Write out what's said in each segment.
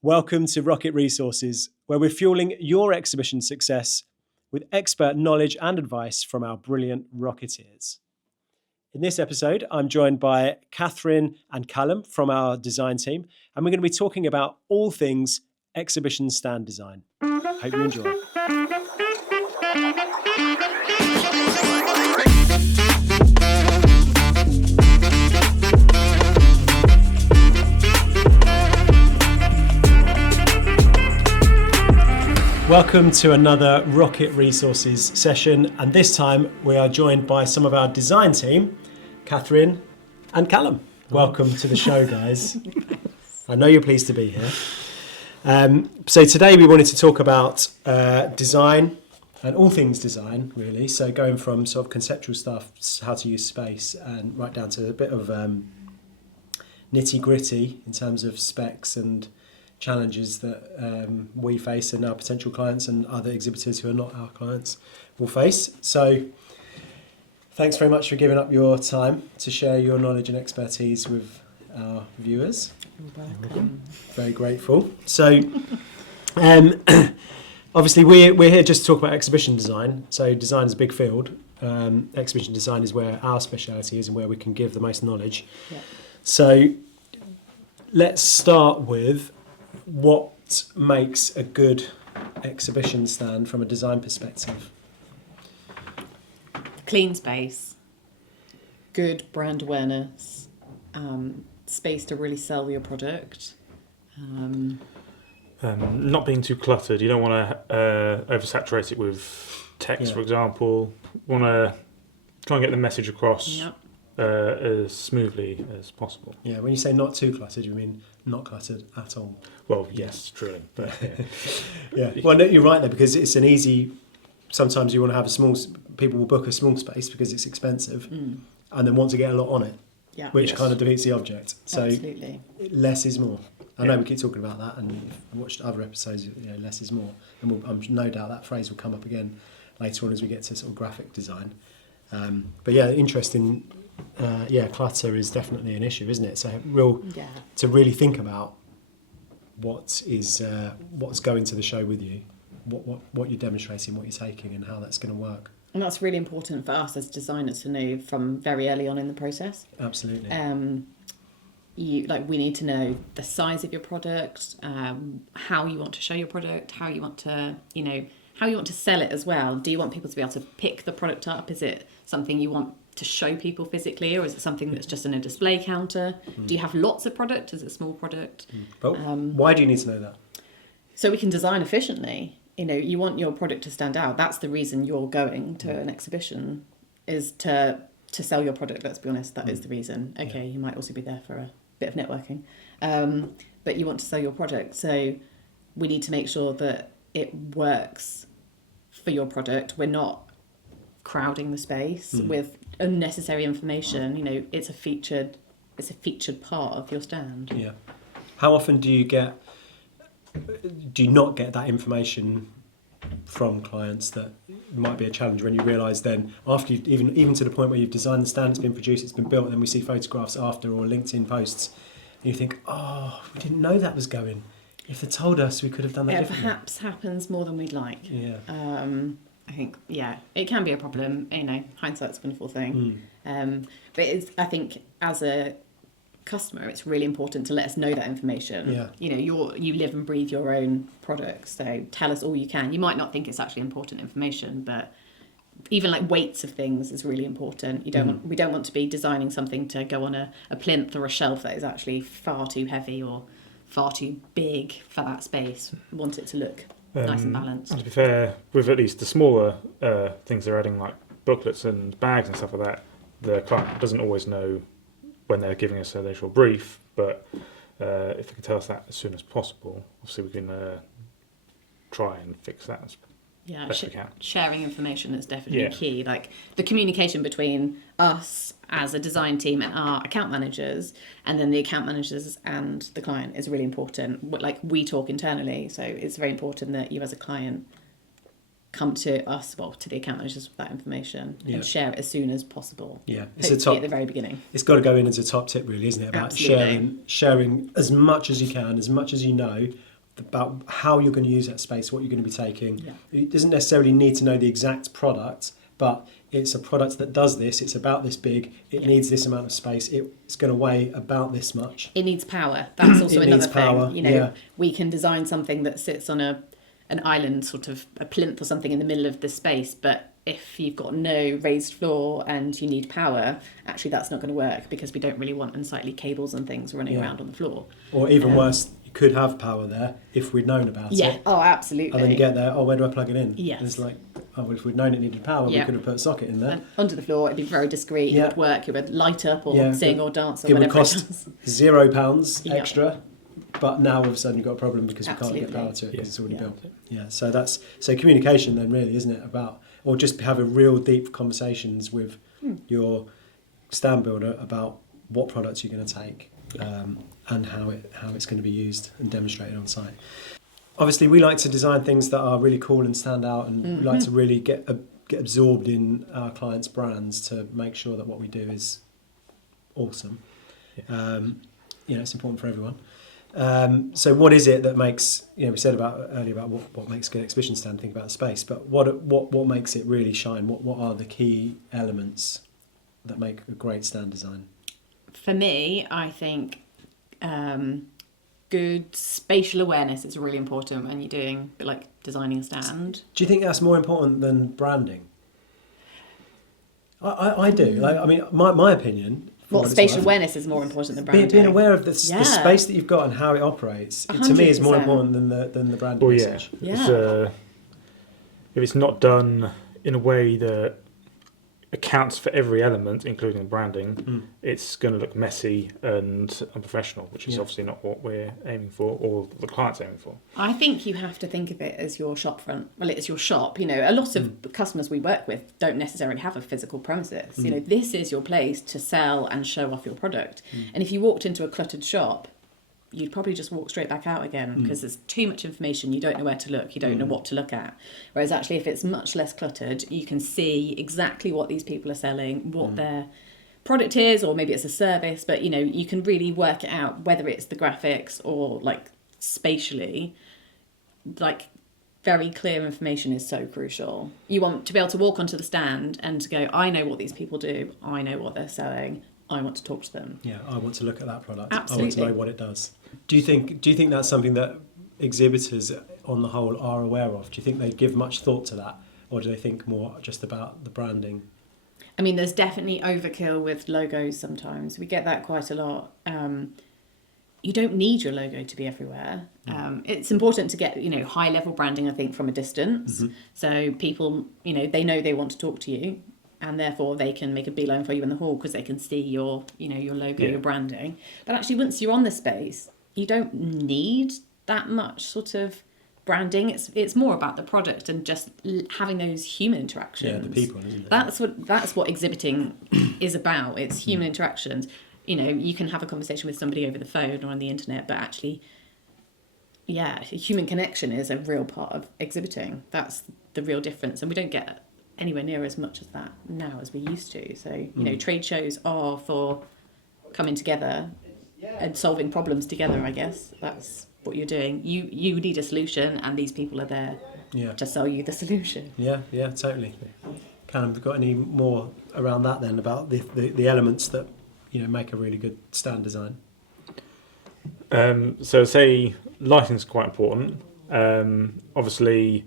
Welcome to Rocket Resources, where we're fueling your exhibition success with expert knowledge and advice from our brilliant Rocketeers. In this episode, I'm joined by Katherine and Callum from our design team, and we're going to be talking about all things exhibition stand design. Hope you enjoy. Welcome to another Rocket Resources session, and this time we are joined by some of our design team, Katherine and Callum. Welcome to the show, guys. I know you're pleased to be here. So today we wanted to talk about design and all things design, really. So going from sort of conceptual stuff, how to use space, and right down to a bit of nitty-gritty in terms of specs and challenges that we face and our potential clients and other exhibitors who are not our clients will face. So thanks very much for giving up your time to share your knowledge and expertise with our viewers. You're welcome. Very grateful. So obviously we're here just to talk about exhibition design. So design is a big field. Exhibition design is where our speciality is and where we can give the most knowledge. Yeah. So let's start with what makes a good exhibition stand from a design perspective. Clean space, good brand awareness, space to really sell your product. Not being too cluttered. You don't want to oversaturate it with text, for example. Want to try and get the message across as smoothly as possible. Yeah, when you say not too cluttered, you mean not cluttered at all. Well, yes, truly. But, yeah. Well, no, you're right there, because it's an easy. Sometimes you want to have a small. People will book a small space because it's expensive, and then want to get a lot on it, which kind of defeats the object. So absolutely, less is more. I know we keep talking about that, and you've watched other episodes. Less is more, and I'm no doubt that phrase will come up again later on as we get to sort of graphic design. But yeah, interesting. Clutter is definitely an issue, isn't it? So to really think about what's going to the show with you, what you're demonstrating, what you're taking, and how that's going to work. and that's really important for us as designers to know from very early on in the process. Absolutely. We need to know the size of your product, how you want to show your product, how you want to sell it as well. Do you want people to be able to pick the product up? Is it something you want to show people physically, or is it something that's just in a display counter? Do you have lots of product? Is it a small product? But why do you need to know that? So we can design efficiently. You want your product to stand out. That's the reason you're going to an exhibition, is to sell your product. Let's be honest, that is the reason. Okay, you might also be there for a bit of networking, but you want to sell your product. So we need to make sure that it works for your product. We're not crowding the space with unnecessary information. It's a featured part of your stand. Yeah. How often do you not get that information from clients that might be a challenge, when you realise then after you even to the point where you've designed the stand, it's been produced, it's been built, and then we see photographs after or LinkedIn posts, and you think, we didn't know that was going. If they told us, we could have done that differently. Perhaps happens more than we'd like. Yeah. I think, it can be a problem. Hindsight's a wonderful thing. But I think as a customer, it's really important to let us know that information. Yeah. You live and breathe your own product, so tell us all you can. You might not think it's actually important information, but even like weights of things is really important. We don't want to be designing something to go on a plinth or a shelf that is actually far too heavy or far too big for that space. We want it to look nice and balanced. And to be fair, with at least the smaller things they're adding, like booklets and bags and stuff like that, the client doesn't always know when they're giving us an initial brief, but if they can tell us that as soon as possible, obviously we can try and fix that as best we can. Sharing information is definitely key. Like the communication between us as a design team and our account managers, and then the account managers and the client, is really important. Like we talk internally, so it's very important that you as a client come to us, to the account managers with that information and share it as soon as possible. Yeah, it's at the very beginning. It's got to go in as a top tip, really, isn't it? About sharing as much as you can, as much as you know, about how you're going to use that space, what you're going to be taking. Yeah. It doesn't necessarily need to know the exact product, but it's a product that does this. It's about this big. It needs this amount of space. It's going to weigh about this much. It needs power. That's also It another needs thing. power, You know, yeah. we can design something that sits on an island, sort of a plinth or something in the middle of the space, but if you've got no raised floor and you need power, actually that's not going to work, because we don't really want unsightly cables and things running around on the floor. Or even worse, you could have power there if we'd known about it. Oh, absolutely. And then you get there, where do I plug it in? Yes. And it's like, well, if we'd known it needed power, we could have put a socket in there. And under the floor, it'd be very discreet. It would work. It would light up or sing or dance or it whatever. Would cost £0 extra, but now all of a sudden you've got a problem because we can't get power to it because it's already built. Yeah, so communication then really, isn't it, about, or just have a real deep conversations with your stand builder about what products you're going to take and how it's going to be used and demonstrated on site. Obviously, we like to design things that are really cool and stand out, and we like to really get absorbed in our clients' brands to make sure that what we do is awesome. It's important for everyone. So what is it that makes, we said earlier about what makes a good exhibition stand, think about the space, but what makes it really shine? What are the key elements that make a great stand design? For me, I think good spatial awareness is really important when you're doing, like, designing a stand. Do you think that's more important than branding? I do. Like, I mean, my opinion. Spatial awareness is more important than branding. Being aware of the space that you've got and how it operates, to me, is more important than the branding message. If it's not done in a way that accounts for every element, including branding, it's going to look messy and unprofessional, which is obviously not what we're aiming for, or the client's aiming for. I think you have to think of it as your shop front. Well, it's your shop. A lot of customers we work with don't necessarily have a physical premises. This is your place to sell and show off your product. And if you walked into a cluttered shop, you'd probably just walk straight back out again, because there's too much information. You don't know where to look. You don't know what to look at. Whereas actually, if it's much less cluttered, you can see exactly what these people are selling, what their product is, or maybe it's a service. But, you can really work it out, whether it's the graphics or, like, spatially. Like, very clear information is so crucial. You want to be able to walk onto the stand and to go, I know what these people do. I know what they're selling. I want to talk to them. Yeah, I want to look at that product. Absolutely. I want to know what it does. Do you think that's something that exhibitors on the whole are aware of? Do you think they give much thought to that, or do they think more just about the branding? I mean, there's definitely overkill with logos sometimes. We get that quite a lot. You don't need your logo to be everywhere. It's important to get, high level branding, I think, from a distance. So people, they know they want to talk to you, and therefore they can make a beeline for you in the hall because they can see your logo, your branding. But actually, once you're on the space, you don't need that much sort of branding. It's more about the product and just having those human interactions. Yeah, the people, isn't it? That's what exhibiting is about. It's human interactions. You can have a conversation with somebody over the phone or on the internet, but actually, human connection is a real part of exhibiting. That's the real difference, and we don't get anywhere near as much as that now as we used to. So, trade shows are for coming together and solving problems together, I guess. That's what you're doing. You need a solution, and these people are there to sell you the solution. Yeah, totally. Callum, have you got any more around that then, about the elements that make a really good stand design? So say lighting's quite important. Obviously,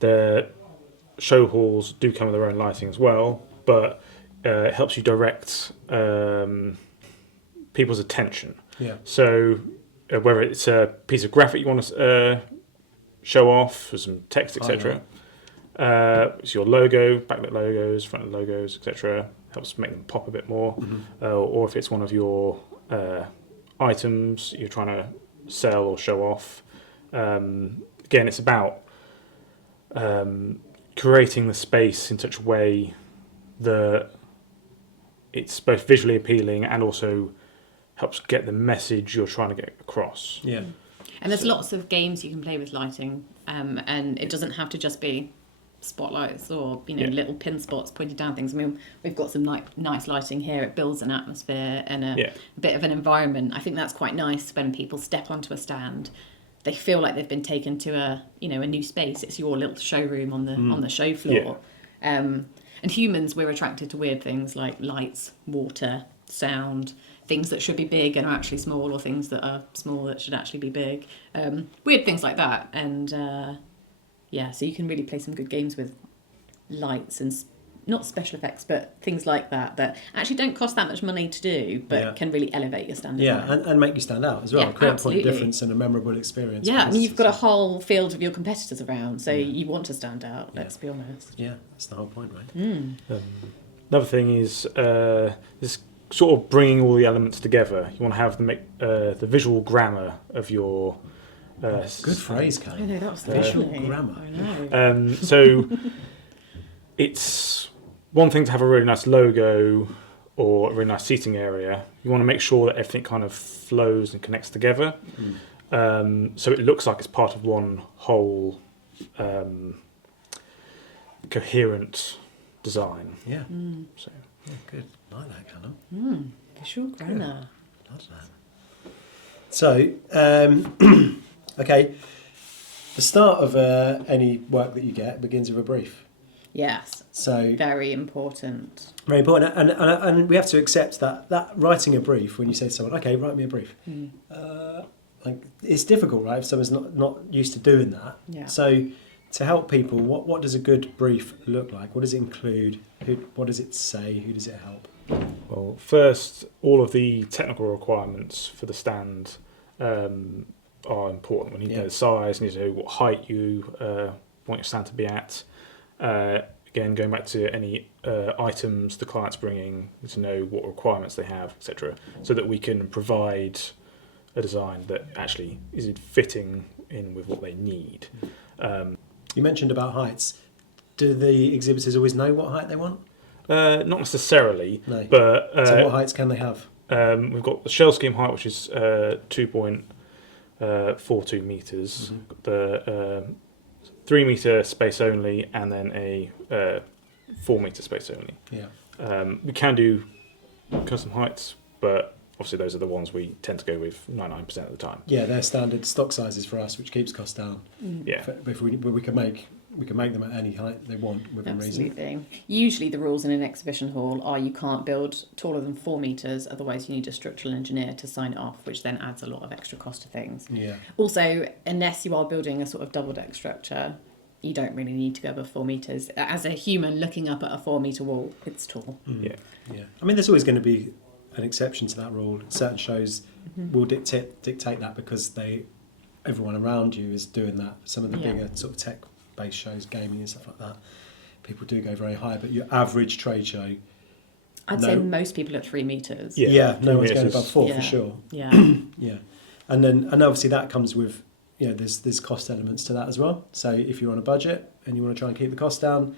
the show halls do come with their own lighting as well, but it helps you direct people's attention. Yeah. So whether it's a piece of graphic you want to show off, or some text, etc. It's your logo, backlit logos, front logos, etc. Helps make them pop a bit more. Or if it's one of your items you're trying to sell or show off. Again, it's about creating the space in such a way that it's both visually appealing and also helps get the message you're trying to get across. Yeah. And there's lots of games you can play with lighting, and it doesn't have to just be spotlights or little pin spots pointing down things. I mean, we've got some nice lighting here. It builds an atmosphere and a bit of an environment. I think that's quite nice when people step onto a stand they feel like they've been taken to a new space. It's your little showroom on the show floor. And humans, we're attracted to weird things like lights, water, sound, things that should be big and are actually small, or things that are small that should actually be big. Weird things like that. And so you can really play some good games with lights and not special effects, but things like that actually don't cost that much money to do, but can really elevate your standard. Yeah, and make you stand out as well. Yeah, Create absolutely. a point of difference and a memorable experience. Yeah, I mean, you've got a whole field of your competitors around, so you want to stand out, let's be honest. Yeah, that's the whole point, right? Another thing is this sort of bringing all the elements together. You want to have the visual grammar of your... Good phrase, Callum. I know, that was Visual grammar. I know. So it's one thing to have a really nice logo or a really nice seating area. You want to make sure that everything kind of flows and connects together. So it looks like it's part of one whole coherent design. Yeah. So Good. Like that, Callum. Visual grammar. Love that. So, okay, the start of any work that you get begins with a brief. Yes, So very important. very important, and we have to accept that writing a brief, when you say to someone, okay, write me a brief, it's difficult, right? If someone's not used to doing that. Yeah. So to help people, what does a good brief look like? What does it include? What does it say? Who does it help? well, first, all of the technical requirements for the stand are important. We need to know the size, we need to know what height you want your stand to be at. Again, going back to any items the client's bringing, we need to know what requirements they have, etc., so that we can provide a design that actually is fitting in with what they need. You mentioned about heights. Do the exhibitors always know what height they want? Not necessarily, No. but So what heights can they have? we've got the shell scheme height, which is 2.42 meters. The 3 meter space only, and then a 4 meter space only. Yeah. We can do custom heights, but obviously those are the ones we tend to go with 99% of the time. Yeah, they're standard stock sizes for us, which keeps costs down. Yeah. If we can make them at any height they want within reason. Absolutely. Usually the rules in an exhibition hall are you can't build taller than 4 metres, otherwise you need a structural engineer to sign it off, which then adds a lot of extra cost to things. Yeah. Also, unless you are building a sort of double deck structure, you don't really need to go above 4 metres. As a human looking up at a 4 metre wall, it's tall. Yeah. Yeah. I mean, there's always going to be an exception to that rule. Certain shows will dictate that because everyone around you is doing that. Some of the bigger sort of tech-based shows, gaming and stuff like that, people do go very high. But your average trade show, I'd say most people at 3 metres. Yeah. no one's going above 4 Yeah. for sure. Yeah. Yeah, and obviously that comes with, there's cost elements to that as well. So if you're on a budget and you want to try and keep the cost down,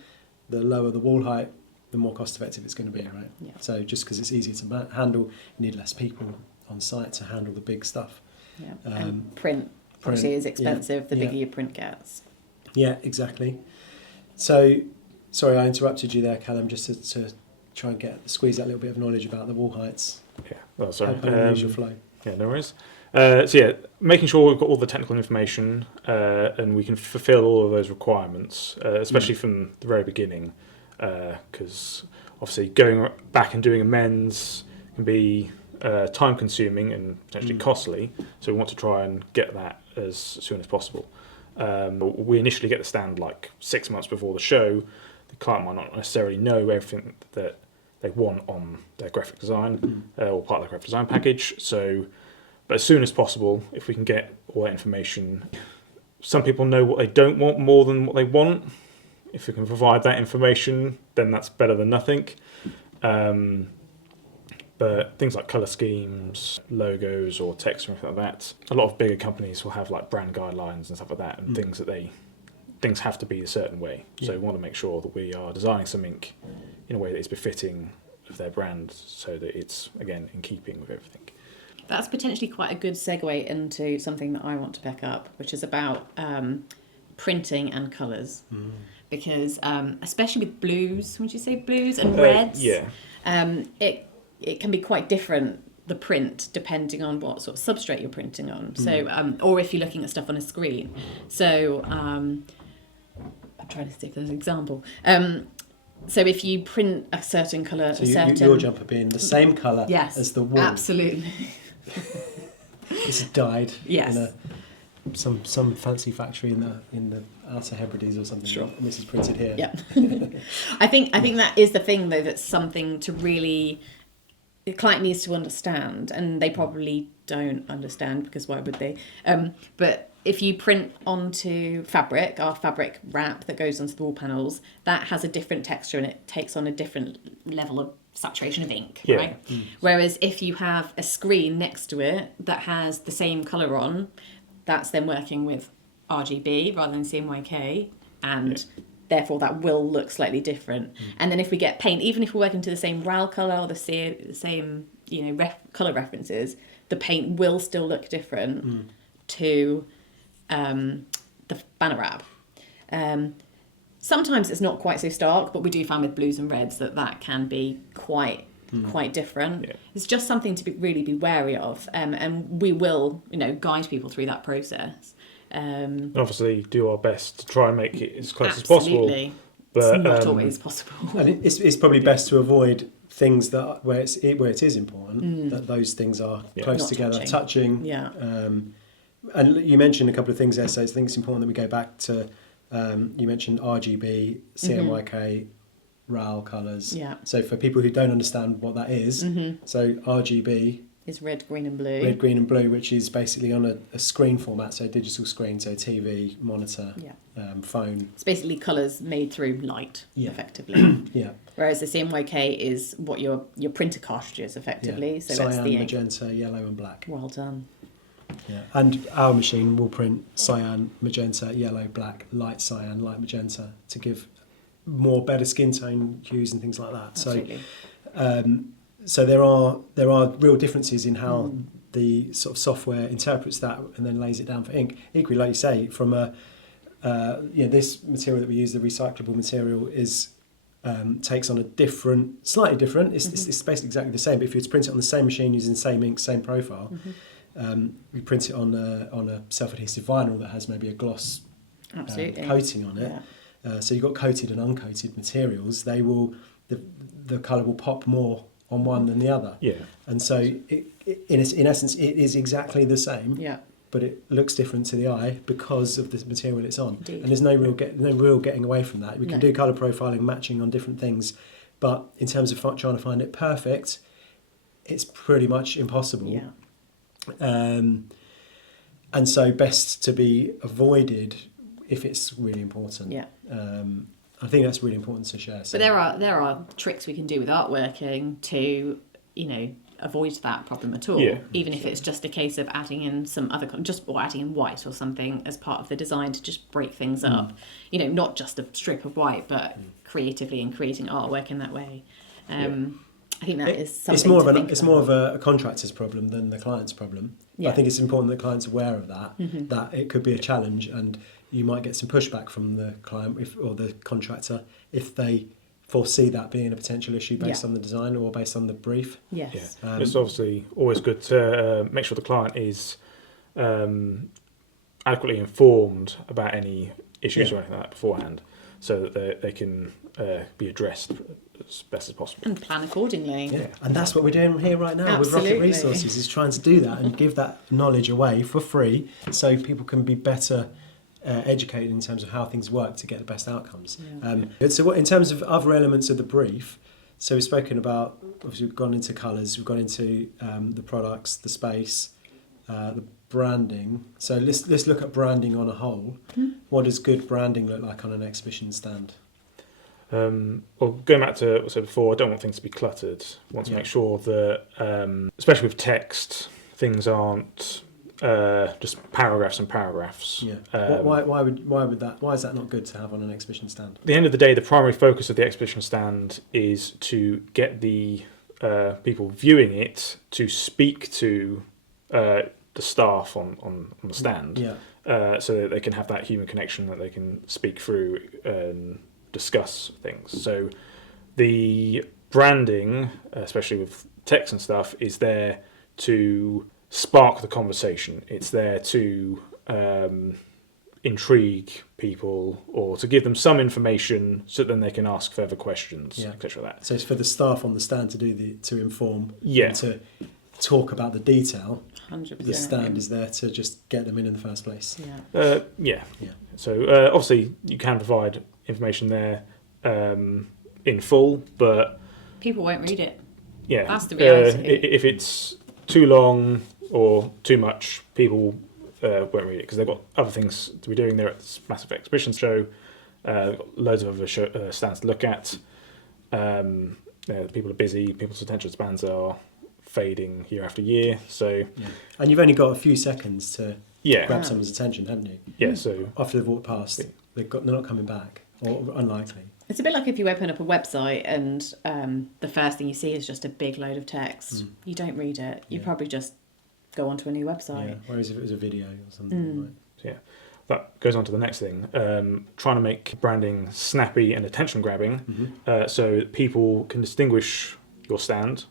the lower the wall height, the more cost effective it's going to be, right? Yeah. So just because it's easier to handle, you need less people on site to handle the big stuff. Yeah. And print obviously is expensive, the bigger your print gets. Yeah, exactly. So, sorry, I interrupted you there, Callum, just to try and squeeze that little bit of knowledge about the wall heights. Yeah. Oh, sorry. How can we use your flow? Yeah, no worries. So yeah, making sure we've got all the technical information and we can fulfil all of those requirements, especially from the very beginning, because obviously going back and doing amends can be time consuming and potentially costly, so we want to try and get that as soon as possible. We initially get the stand like 6 months before the show. The client might not necessarily know everything that they want on their graphic design or part of their graphic design package, but as soon as possible, if we can get all that information. Some people know what they don't want more than what they want. If we can provide that information, then that's better than nothing. But things like colour schemes, logos or text or anything like that, a lot of bigger companies will have like brand guidelines and stuff like that, and things have to be a certain way. So we want to make sure that we are designing something in a way that is befitting of their brand, so that it's, again, in keeping with everything. That's potentially quite a good segue into something that I want to pick up, which is about printing and colours. Because especially with blues, would you say blues and reds? Yeah. It can be quite different the print depending on what sort of substrate you're printing on. So, or if you're looking at stuff on a screen. So, I'm trying to think of an example. So if you print a certain colour, So your jumper being the same colour as the wall. Absolutely. It's dyed Yes. in some fancy factory in the Outer Hebrides or something. Sure. And this is printed here. Yeah. I think that is the thing though, that's something to really, the client needs to understand, and they probably don't understand because why would they? But if you print onto fabric, our fabric wrap that goes onto the wall panels, that has a different texture and it takes on a different level of saturation of ink, right? Whereas if you have a screen next to it that has the same colour on, that's then working with RGB rather than CMYK, and therefore that will look slightly different. And then if we get paint, even if we're working to the same RAL colour or the same colour references, the paint will still look different to the banner wrap. Sometimes it's not quite so stark, but we do find with blues and reds that can be quite different. Yeah. It's just something to really be wary of, and we will, guide people through that process. And obviously, do our best to try and make it as close Absolutely. as possible. But it's not always possible. And it's probably best to avoid things where it is important that those things are close Not together, touching. Yeah. And you mentioned a couple of things there, so I think it's important that we go back to. You mentioned RGB, CMYK, RAL colours. Yeah. So for people who don't understand what that is, so RGB is red, green and blue. Red, green and blue, which is basically on a screen format, so digital screen, so TV, monitor, phone. It's basically colours made through light, effectively. Yeah. Whereas the CMYK is what your printer cartridges, effectively. Yeah. So Cyan, that's the magenta, yellow and black. Well done. Yeah, and our machine will print cyan, magenta, yellow, black, light cyan, light magenta to give better skin tone hues and things like that. Absolutely. So there are real differences in how the sort of software interprets that and then lays it down for ink. Equally, like you say, from this material that we use, the recyclable material, is takes on slightly different. It's basically exactly the same. But if you were to print it on the same machine using the same ink, same profile. We print it on a self-adhesive vinyl that has maybe a gloss coating on it. Yeah. So you've got coated and uncoated materials. The colour will pop more on one than the other. Yeah. And so in essence, it is exactly the same. Yeah. But it looks different to the eye because of the material it's on. Indeed. And there's no real getting away from that. We can do colour profiling, matching on different things, but in terms of trying to find it perfect, it's pretty much impossible. Yeah. And so best to be avoided if it's really important. Yeah. I think that's really important to share. So. But there are tricks we can do with artworking to, avoid that problem at all. Yeah. Even if it's just a case of adding in some other or adding in white or something as part of the design to just break things up. Not just a strip of white, but creatively and creating artwork in that way. I think that is something it's more of a contractor's problem than the client's problem. Yeah. I think it's important that the client's aware of that, that it could be a challenge and you might get some pushback from the client or the contractor if they foresee that being a potential issue based on the design or based on the brief. Yes. Yeah. It's obviously always good to make sure the client is adequately informed about any issues or anything like that beforehand so that they can be addressed as best as possible. And plan accordingly. Yeah, and that's what we're doing here right now with Rocket Resources, is trying to do that and give that knowledge away for free so people can be better educated in terms of how things work to get the best outcomes. Yeah. So in terms of other elements of the brief, so we've spoken about, obviously we've gone into colours, we've gone into the products, the space, the branding. So let's look at branding on a whole. What does good branding look like on an exhibition stand? Well, going back to what I said before, I don't want things to be cluttered. I want to make sure that, especially with text, things aren't just paragraphs and paragraphs. Yeah. Why is that not good to have on an exhibition stand? At the end of the day, the primary focus of the exhibition stand is to get the people viewing it to speak to the staff on the stand, so that they can have that human connection, that they can speak through and discuss things. So the branding, especially with text and stuff, is there to spark the conversation. It's there to intrigue people or to give them some information so that then they can ask further questions, etc. That. So it's for the staff on the stand to inform, Yeah, and to talk about the detail. 100%. The stand is there to just get them in the first place. Yeah. So obviously you can provide information there in full, but People won't read it. yeah, That's the reality. If it's too long or too much, people won't read it because they've got other things to be doing. They're at this massive exhibition show, got loads of other stands to look at. People are busy. People's attention spans are fading year after year. So, and you've only got a few seconds to yeah, grab someone's attention, haven't you? yeah. So After they've walked past, they're not coming back, or unlikely. It's a bit like if you open up a website and the first thing you see is just a big load of text. You don't read it. You probably just go onto a new website. Yeah. Whereas if it was a video or something, that goes on to the next thing. Trying to make branding snappy and attention grabbing, so that people can distinguish your stand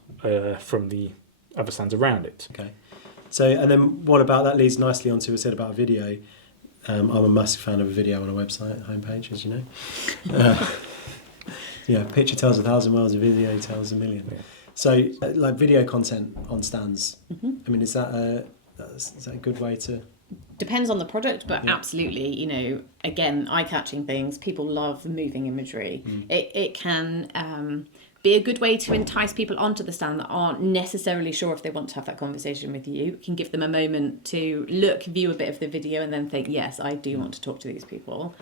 from the other stands around it. Okay. So, and then what about that leads nicely onto what I said about a video. I'm a massive fan of a video on a website homepage, as you know. Picture tells 1,000 words, a video tells a million. Yeah. So, like video content on stands. I mean, is that a good way to? Depends on the product, but absolutely, again, eye-catching things. People love moving imagery. It can be a good way to entice people onto the stand that aren't necessarily sure if they want to have that conversation with you. It can give them a moment to view a bit of the video and then think, yes, I do want to talk to these people.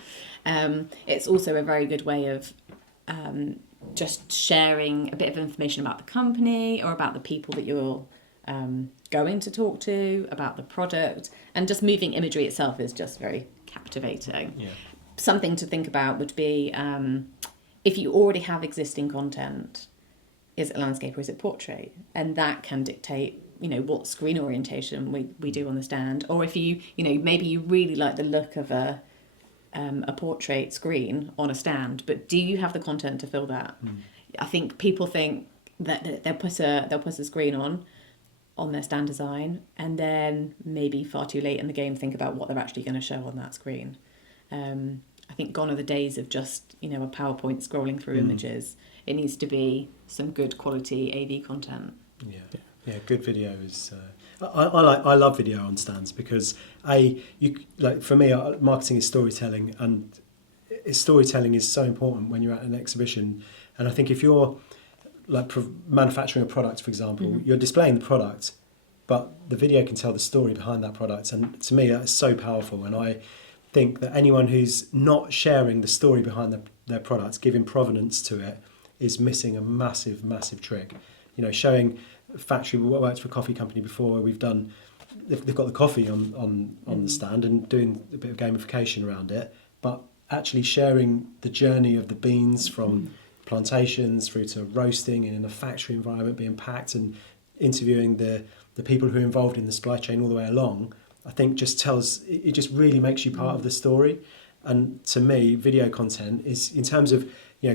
It's also a very good way of just sharing a bit of information about the company or about the people that you're going to talk to, about the product, and just moving imagery itself is just very captivating. Yeah. Something to think about would be if you already have existing content, is it landscape or is it portrait? And that can dictate, what screen orientation we do on the stand. Or if you, maybe you really like the look of a portrait screen on a stand, but do you have the content to fill that? I think people think that they'll put a screen on their stand design, and then maybe far too late in the game think about what they're actually going to show on that screen. I think gone are the days of just a PowerPoint scrolling through images. It needs to be some good quality AV content. Yeah, good video is. I love video on stands because for me, marketing is storytelling, and storytelling is so important when you're at an exhibition. And I think if you're manufacturing a product, for example, you're displaying the product, but the video can tell the story behind that product. And to me, that's so powerful. And I think that anyone who's not sharing the story behind their product, giving provenance to it, is missing a massive, massive trick. Showing a factory, we worked for a coffee company before, where they've got the coffee on the stand and doing a bit of gamification around it, but actually sharing the journey of the beans from plantations through to roasting and in a factory environment being packed, and interviewing the people who are involved in the supply chain all the way along, I think just really makes you part of the story. And to me, video content is, in terms of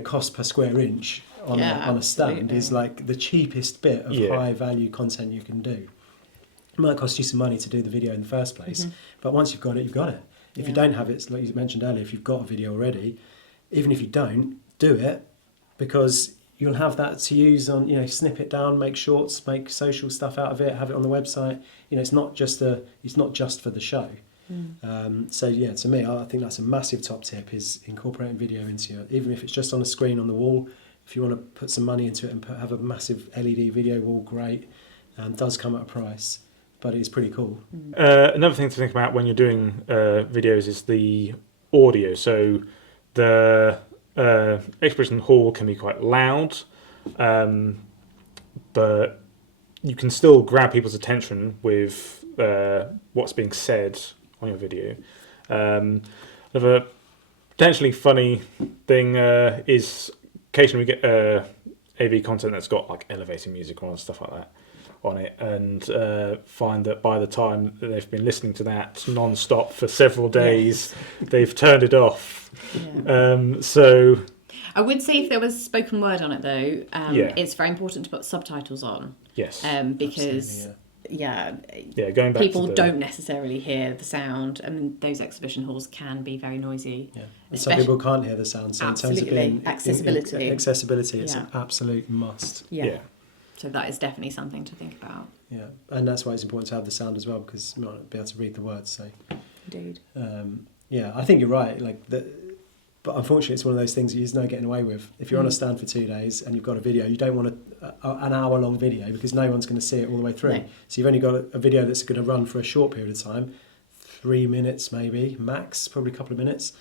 cost per square inch on a stand, is like the cheapest bit of high value content you can do. It might cost you some money to do the video in the first place, but once you've got it, you've got it. If you don't have it, like you mentioned earlier, if you've got a video already, even if you don't, do it, because you'll have that to use on, snip it down, make shorts, make social stuff out of it, have it on the website. It's not just for the show. To me, I think that's a massive top tip, is incorporating video into your, even if it's just on a screen on the wall. If you want to put some money into it and have a massive LED video wall, great. Does come at a price, but it's pretty cool. Another thing to think about when you're doing videos is the audio. So the exhibition hall can be quite loud, but you can still grab people's attention with what's being said on your video. Another potentially funny thing is occasionally we get AV content that's got like elevator music or stuff like that on it, and find that by the time that they've been listening to that non-stop for several days, they've turned it off. So I would say if there was spoken word on it though, it's very important to put subtitles on. Yes. Because Going back people to don't necessarily hear the sound, and those exhibition halls can be very noisy. Yeah, and some people can't hear the sound. So absolutely. in terms of being accessibility, it's Yeah. an absolute must. Yeah. So that is definitely something to think about. Yeah, and that's why it's important to have the sound as well, because you might not be able to read the words. So, indeed. Yeah, I think you're right. But unfortunately, it's one of those things there's no getting away with. If you're on a stand for 2 days and you've got a video, you don't want an hour-long video because no one's going to see it all the way through. No. So you've only got a video that's going to run for a short period of time, 3 minutes maybe, max, probably a couple of minutes,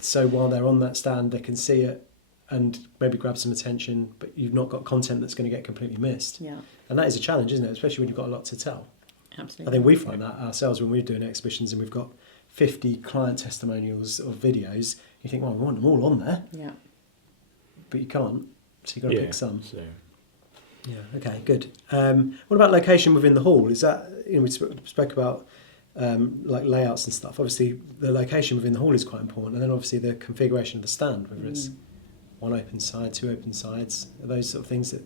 so while they're on that stand, they can see it and maybe grab some attention, but you've not got content that's going to get completely missed. Yeah. And that is a challenge, isn't it? Especially when you've got a lot to tell. Absolutely. I think we find that ourselves when we're doing exhibitions and we've got 50 client testimonials or videos. You think, well, we want them all on there. Yeah. But you can't, so you've got to pick some. So. Yeah, okay, good. What about location within the hall? Is that, we spoke about like layouts and stuff. Obviously, the location within the hall is quite important. And then obviously the configuration of the stand, whether it's one open side, 2 open sides, are those sort of things that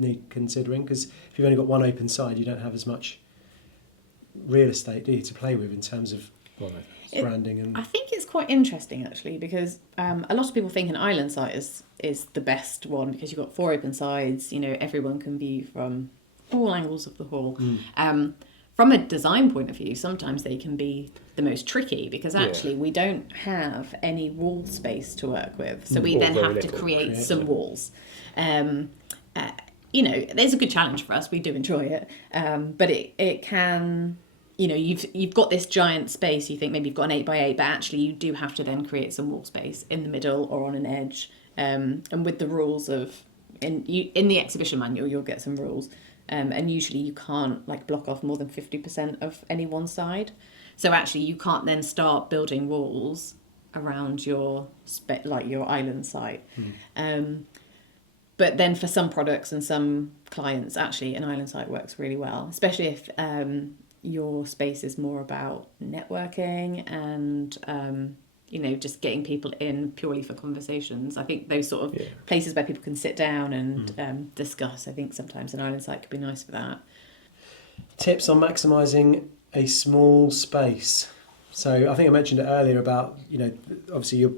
need considering? Because if you've only got one open side, you don't have as much real estate, do you, to play with in terms of branding? I think it's quite interesting actually, because a lot of people think an island site is the best one because you've got 4 open sides. Everyone can view from all angles of the hall. From a design point of view, sometimes they can be the most tricky because actually we don't have any wall space to work with, so we then have to create some walls. There's a good challenge for us. We do enjoy it, but it can. You've got this giant space. You think maybe you've got an 8x8, but actually you do have to then create some wall space in the middle or on an edge. And with the rules in the exhibition manual, you'll get some rules. And usually you can't block off more than 50% of any one side. So actually you can't then start building walls around your island site. But then for some products and some clients, actually an island site works really well, especially if your space is more about networking and just getting people in purely for conversations. I think those sort of places where people can sit down and discuss, I think sometimes an island site could be nice for that. Tips on maximising a small space. So I think I mentioned it earlier about, obviously your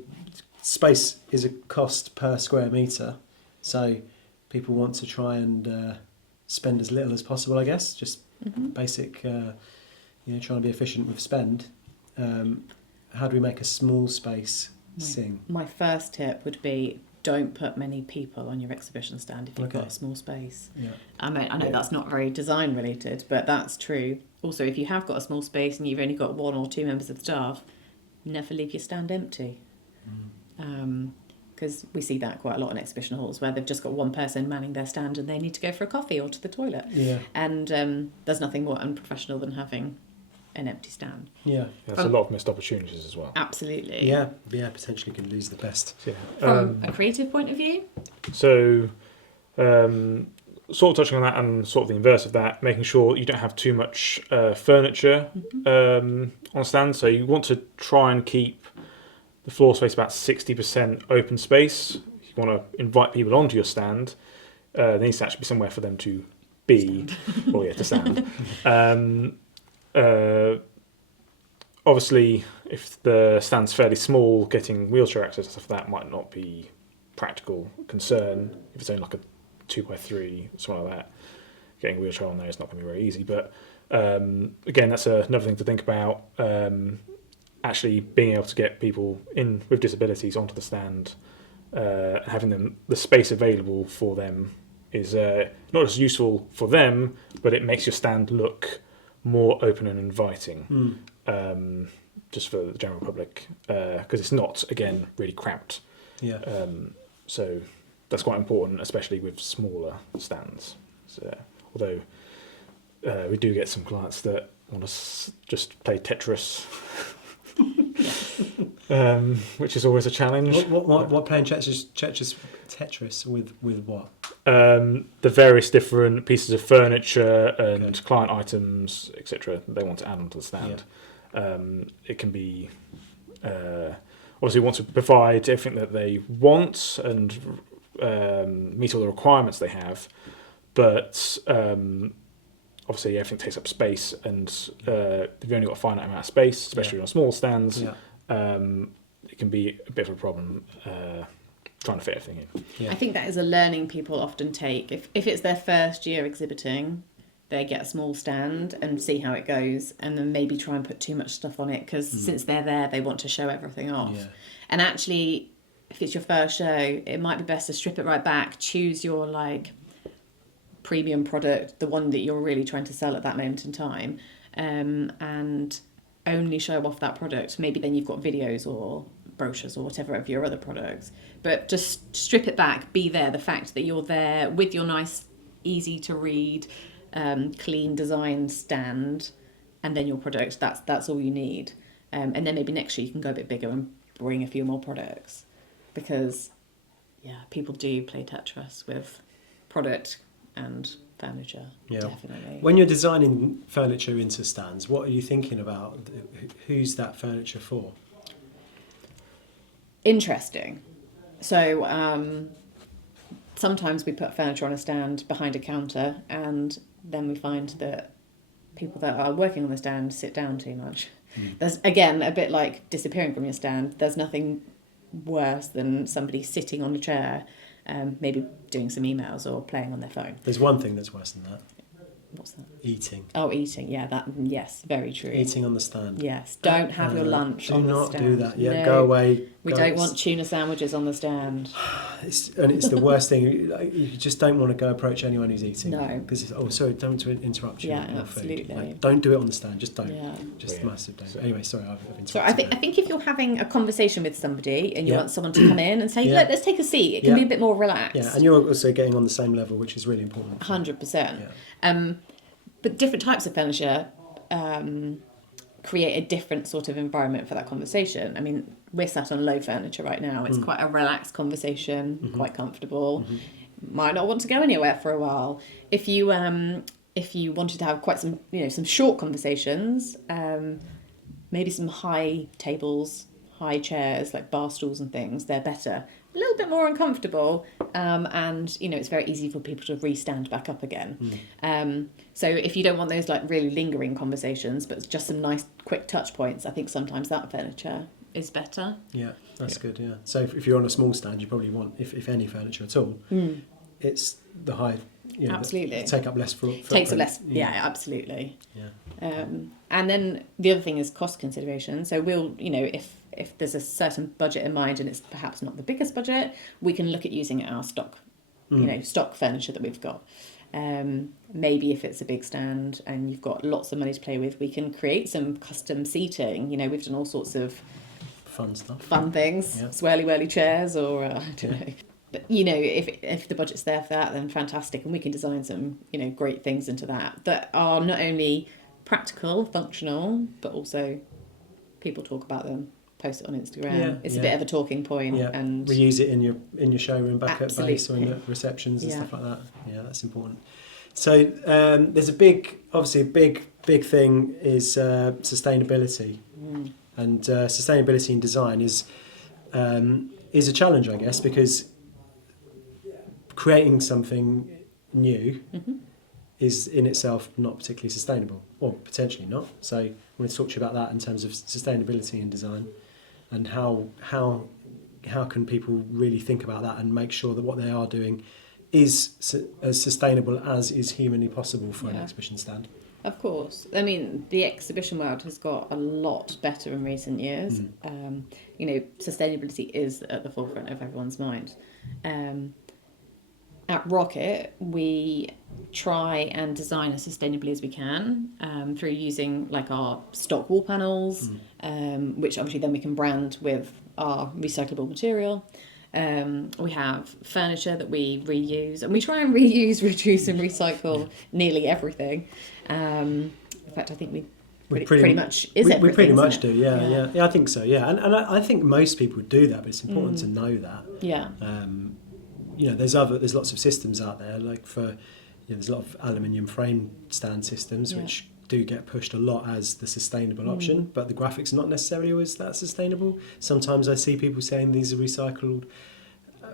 space is a cost per square metre. So people want to try and spend as little as possible, I guess, just basic, trying to be efficient with spend. How do we make a small space sing? My first tip would be don't put many people on your exhibition stand if you've got a small space. Yeah. I know that's not very design related, but that's true. Also, if you have got a small space and you've only got 1 or 2 members of staff, never leave your stand empty. Because we see that quite a lot in exhibition halls where they've just got one person manning their stand and they need to go for a coffee or to the toilet. Yeah. And there's nothing more unprofessional than having an empty stand. Yeah. There's a lot of missed opportunities as well. Absolutely. Yeah, potentially can lose the best. Yeah. From a creative point of view? So, sort of touching on that and sort of the inverse of that, making sure you don't have too much furniture on stand. So you want to try and keep the floor space about 60% open space. If you want to invite people onto your stand, there needs to actually be somewhere for them to be, to stand. Obviously, if the stand's fairly small, getting wheelchair access and stuff like that might not be practical concern. If it's only like a 2x3, something like that, getting a wheelchair on there is not going to be very easy. But again, that's another thing to think about. Actually being able to get people in with disabilities onto the stand, having the space available for them is not just useful for them, but it makes your stand look more open and inviting, just for the general public, because it's not, again, really cramped. Yeah. So that's quite important, especially with smaller stands. So, although we do get some clients that want to just play Tetris, which is always a challenge. What playing Tetris with what? The various different pieces of furniture and client items, etc. they want to add onto the stand. Yeah. It can be obviously want to provide everything that they want and meet all the requirements they have, but obviously everything takes up space, and you've only got a finite amount of space, especially on small stands. It can be a bit of a problem trying to fit everything in. I think that is a learning people often take. If it's their first year exhibiting, they get a small stand and see how it goes, and then maybe try and put too much stuff on it, because since they're there, they want to show everything off. And actually, if it's your first show, it might be best to strip it right back, choose your like premium product, the one that you're really trying to sell at that moment in time, and only show off that product. Maybe then you've got videos or brochures or whatever of your other products, but just strip it back, be there. The fact that you're there with your nice, easy to read, clean design stand, and then your product, that's all you need. And then maybe next year you can go a bit bigger and bring a few more products, because people do play Tetris with product and furniture. Definitely. When you're designing furniture into stands, what are you thinking about? Who's that furniture for? Interesting. So sometimes we put furniture on a stand behind a counter, and then we find that people that are working on the stand sit down too much. There's, again, a bit like disappearing from your stand. There's nothing worse than somebody sitting on a chair, maybe doing some emails or playing on their phone. There's one thing that's worse than that. What's that? Eating. Oh, eating. Yeah, that. Yes, very true. Eating on the stand. Yes, don't have your lunch on the stand. Do not do that. Yeah, No, go away. We don't want tuna sandwiches on the stand. It's the worst thing. Like, you just don't want to go approach anyone who's eating. No. Because sorry, don't interrupt you. Yeah, with your absolutely. food. Like, don't do it on the stand. Just don't. Yeah. Just massive don't. Anyway, sorry, I've interrupted. So I think if you're having a conversation with somebody and you want someone to come in and say, Yeah. look, let's take a seat, it can be a bit more relaxed. Yeah, and you're also getting on the same level, which is really important. 100%. Yeah. But different types of furniture create a different sort of environment for that conversation. I mean, we're sat on low furniture right now. It's quite a relaxed conversation, quite comfortable. Might not want to go anywhere for a while. If you wanted to have quite some, some short conversations, maybe some high tables, high chairs, like bar stools and things, they're better. A little bit more uncomfortable, and it's very easy for people to re-stand back up again. So if you don't want those like really lingering conversations, but just some nice quick touch points, I think sometimes that furniture is better. Yeah, that's good. Yeah. So if you're on a small stand, you probably want, if any furniture at all, it's the high. Absolutely. Take up less Takes up less. Yeah, absolutely. Yeah. And then the other thing is cost consideration. So we'll, if there's a certain budget in mind and it's perhaps not the biggest budget, we can look at using our stock, stock furniture that we've got. Maybe if it's a big stand and you've got lots of money to play with, we can create some custom seating. We've done all sorts of fun stuff, fun things, swirly whirly chairs, or I don't know. But if the budget's there for that, then fantastic, and we can design some great things into that are not only practical, functional, but also people talk about them, post it on Instagram. It's a bit of a talking point, and reuse it in your showroom back Absolutely. at base or in the receptions and stuff like that. Yeah, that's important. So there's a big thing is sustainability, and sustainability in design is a challenge, I guess, because creating something new is in itself not particularly sustainable, or potentially not. So I want to talk to you about that in terms of sustainability in design, and how can people really think about that and make sure that what they are doing is as sustainable as is humanly possible for an exhibition stand. Of course. I mean, the exhibition world has got a lot better in recent years. Sustainability is at the forefront of everyone's mind. At Rocket, we try and design as sustainably as we can through using like our stock wall panels, which obviously then we can brand with our recyclable material. We have furniture that we reuse, and we try and reuse, reduce and recycle nearly everything. In fact, I think we pretty much everything. We pretty much do, yeah. I think so, yeah. And I think most people do that, but it's important to know that. Yeah. There's lots of systems out there, like there's a lot of aluminium frame stand systems which do get pushed a lot as the sustainable option, but the graphics are not necessarily always that sustainable. Sometimes I see people saying these are recycled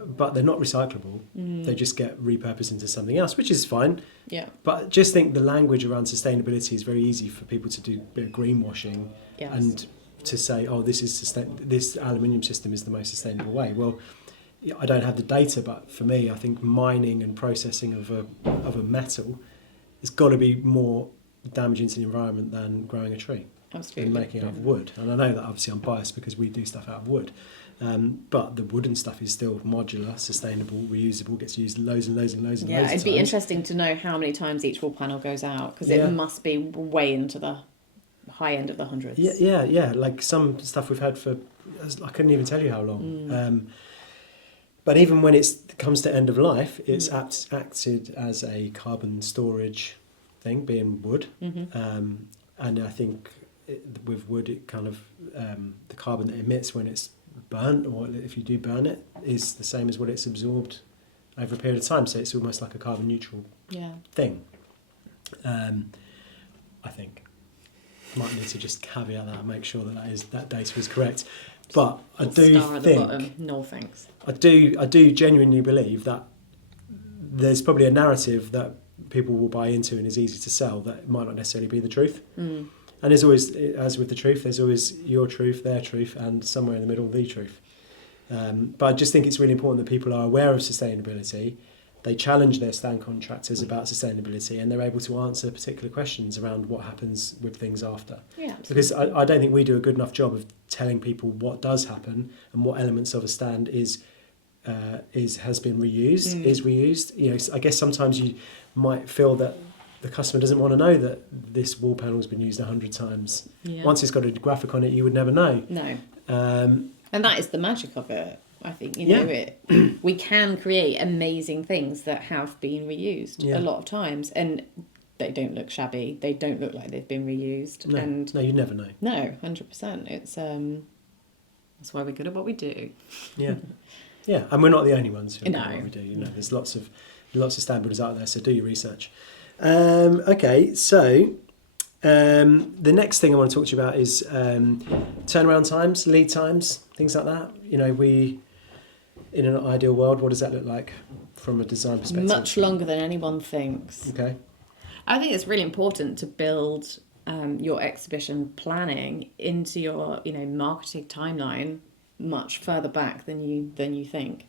but they're not recyclable. They just get repurposed into something else, which is fine. Yeah. But I just think the language around sustainability is very easy for people to do a bit of greenwashing Yes. and to say, oh, this aluminium system is the most sustainable way. Well, I don't have the data, but for me, I think mining and processing of a metal has got to be more damaging to the environment than growing a tree. Absolutely. And making it out of wood. And I know that obviously I'm biased because we do stuff out of wood. But the wooden stuff is still modular, sustainable, reusable, gets used loads and loads and loads and loads of it'd be times. interesting to know how many times each wall panel goes out, because Yeah. it must be way into the high end of the hundreds. Yeah. Like some stuff we've had for, I couldn't even tell you how long. But even when it comes to end of life, it's acted as a carbon storage thing, being wood. And I think with wood, it kind of, the carbon that it emits when it's burnt, or if you do burn it, is the same as what it's absorbed over a period of time. So it's almost like a carbon neutral thing. I think. Might need to just caveat that and make sure that data is correct. But I do Star at the think bottom. No thanks. I do genuinely believe that there's probably a narrative that people will buy into and is easy to sell that might not necessarily be the truth. And there's always, as with the truth, there's always your truth, their truth, and somewhere in the middle, the truth. But I just think it's really important that people are aware of sustainability. They challenge their stand contractors about sustainability, and they're able to answer particular questions around what happens with things after. Yeah, Because I don't think we do a good enough job of telling people what does happen and what elements of a stand has been reused, is reused. You know, I guess sometimes you might feel that the customer doesn't want to know that this wall panel's been used 100 times. Yeah. Once it's got a graphic on it, you would never know. No. And that is the magic of it. I think, we can create amazing things that have been reused a lot of times, and they don't look shabby. They don't look like they've been reused. No, you never know. No, 100%. It's that's why we're good at what we do. Yeah, and we're not the only ones who are No. good at what we do. You know, there's lots of stand builders out there, so do your research. Okay, so the next thing I want to talk to you about is turnaround times, lead times, things like that. You know, in an ideal world, what does that look like from a design perspective? Much longer than anyone thinks. Okay. I think it's really important to build your exhibition planning into your, marketing timeline much further back than you think.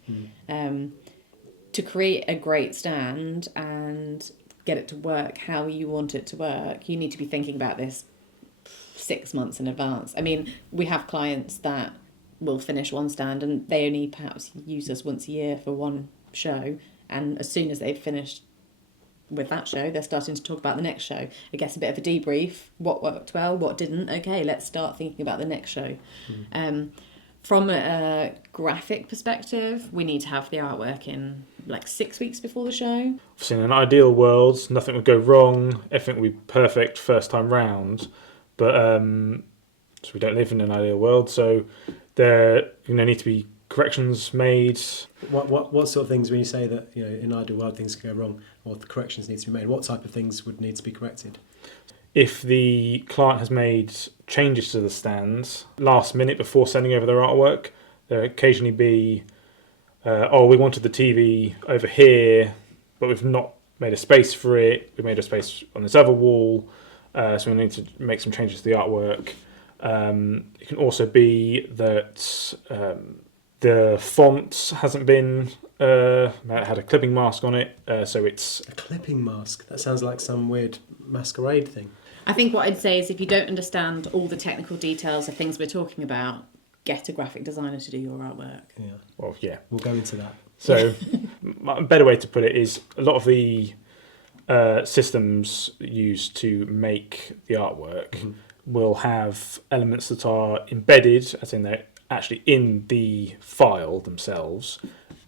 To create a great stand and get it to work how you want it to work, you need to be thinking about this 6 months in advance. I mean, we have clients that will finish one stand and they only perhaps use us once a year for one show, and as soon as they've finished with that show, they're starting to talk about the next show. It gets a bit of a debrief. What worked well, what didn't? Okay, let's start thinking about the next show. From a graphic perspective, we need to have the artwork in like 6 weeks before the show. Obviously, in an ideal world, nothing would go wrong, everything would be perfect first time round, but so we don't live in an ideal world, so there need to be corrections made. What sort of things, when you say that in an ideal world things could go wrong or the corrections need to be made, what type of things would need to be corrected? If the client has made changes to the stand last minute before sending over their artwork, there occasionally be, we wanted the TV over here, but we've not made a space for it. We made a space on this other wall, so we need to make some changes to the artwork. It can also be that the font hasn't been had a clipping mask on it, so it's a clipping mask. That sounds like some weird masquerade thing. I think what I'd say is if you don't understand all the technical details of things we're talking about, get a graphic designer to do your artwork. We'll go into that. So a better way to put it is a lot of the systems used to make the artwork will have elements that are embedded, as in they're actually in the file themselves,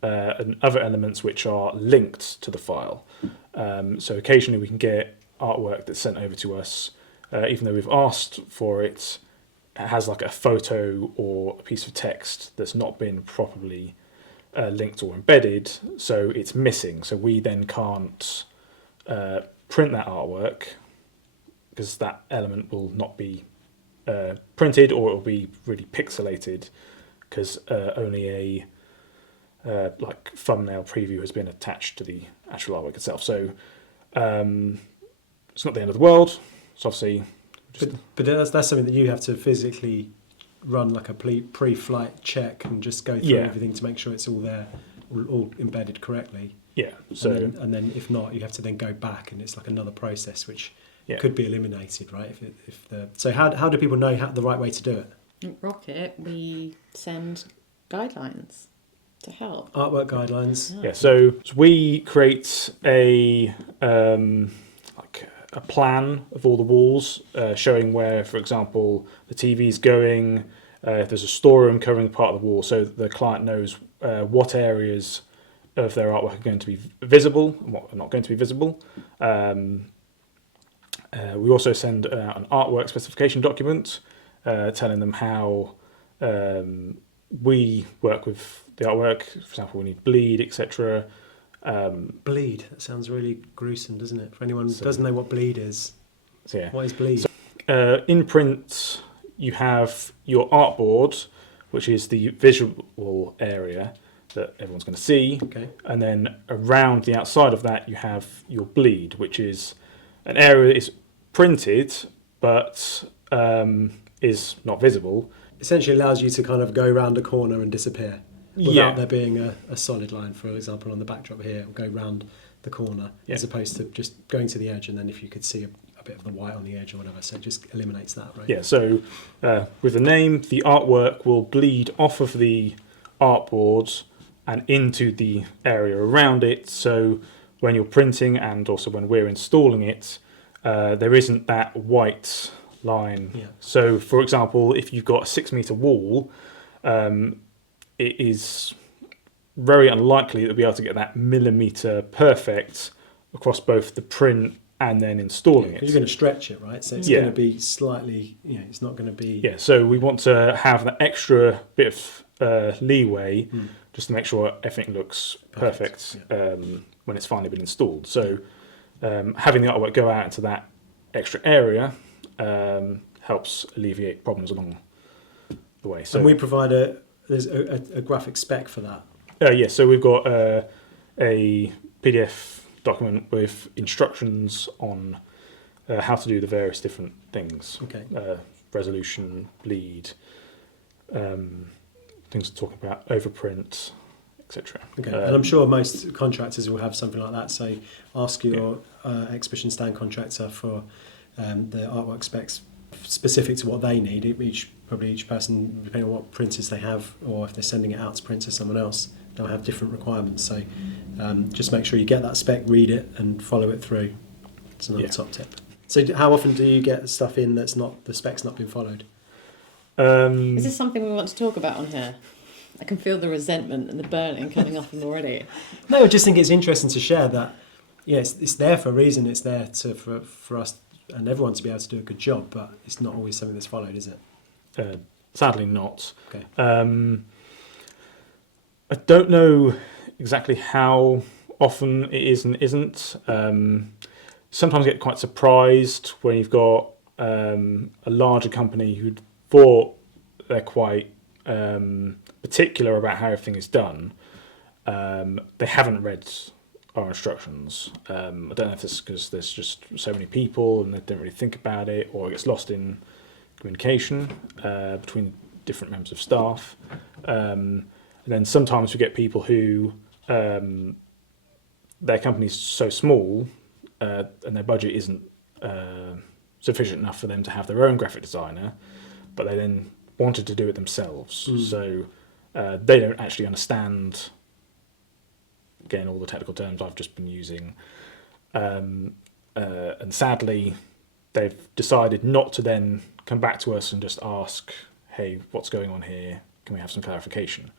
and other elements which are linked to the file. So occasionally we can get artwork that's sent over to us, even though we've asked for it, it has like a photo or a piece of text that's not been properly linked or embedded, so it's missing. So we then can't print that artwork because that element will not be printed, or it will be really pixelated because only like thumbnail preview has been attached to the actual artwork itself. So it's not the end of the world. It's obviously but that's something that you have to physically run like a pre-flight check and just go through everything to make sure it's all there, all embedded correctly. Yeah. So and then if not, you have to then go back, and it's like another process which could be eliminated, right? So how do people know the right way to do it? At Rocket, we send guidelines to help. Artwork guidelines. Yeah. So we create a a plan of all the walls, showing where, for example, the TV is going. If there's a storeroom covering part of the wall, so the client knows what areas of their artwork are going to be visible and what are not going to be visible. We also send an artwork specification document telling them how we work with the artwork. For example, we need bleed, etc. Bleed. That sounds really gruesome, doesn't it? For anyone who doesn't know what bleed is. So, yeah. What is bleed? So, in print, you have your artboard, which is the visual area that everyone's going to see. Okay. And then around the outside of that, you have your bleed, which is an area that is printed but is not visible. Essentially allows you to kind of go around a corner and disappear without there being a solid line, for example, on the backdrop here, go round the corner, as opposed to just going to the edge, and then if you could see a bit of the white on the edge or whatever, so it just eliminates that, right? Yeah, so with the name, the artwork will bleed off of the artboard and into the area around it, so when you're printing and also when we're installing it, there isn't that white line. Yeah. So, for example, if you've got a 6 metre wall, it is very unlikely that we'll be able to get that millimetre perfect across both the print and then installing it. You're going to stretch it, right? So it's going to be slightly, it's not going to be... Yeah, so we want to have that extra bit of leeway just to make sure everything looks perfect when it's finally been installed. So having the artwork go out into that extra area helps alleviate problems along the way. So, and we provide there's a graphic spec for that. So we've got a PDF document with instructions on how to do the various different things. Okay. Resolution, bleed, things to talk about, overprint, etc. Okay, and I'm sure most contractors will have something like that. So ask your exhibition stand contractor for the artwork specs specific to what they need. Probably each person, depending on what printers they have, or if they're sending it out to print to someone else, they'll have different requirements. So just make sure you get that spec, read it, and follow it through. It's another top tip. So how often do you get stuff in that's not, the spec's not been followed? Is this something we want to talk about on here? I can feel the resentment and the burning coming off him already. No, I just think it's interesting to share that. Yeah, it's there for a reason. It's there for us and everyone to be able to do a good job, but it's not always something that's followed, is it? Sadly not. Okay. I don't know exactly how often it is and isn't. Sometimes I get quite surprised when you've got a larger company who thought they're quite particular about how everything is done. They haven't read our instructions. I don't know if it's because there's just so many people and they don't really think about it, or it gets lost in communication between different members of staff. And then sometimes we get people who their company's so small and their budget isn't sufficient enough for them to have their own graphic designer, but they then wanted to do it themselves. So they don't actually understand, again, all the technical terms I've just been using. And sadly, they've decided not to then come back to us and just ask, hey, what's going on here? Can we have some clarification?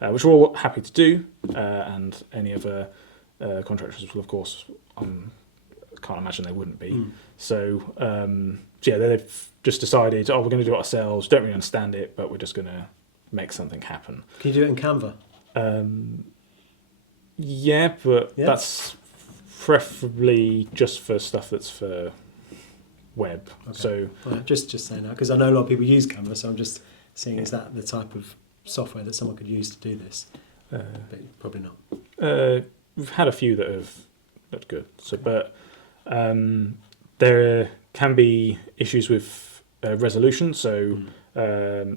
Which we're all happy to do, and any other contractors will, of course, can't imagine they wouldn't be. So, they've just decided, we're going to do it ourselves, don't really understand it, but we're just going to make something happen. Can you do it in Canva? But that's preferably just for stuff that's for web. Okay. So just saying that, because I know a lot of people use Canva, so I'm just seeing is that the type of software that someone could use to do this? but probably not. We've had a few that have looked good. So, but there can be issues with resolution. So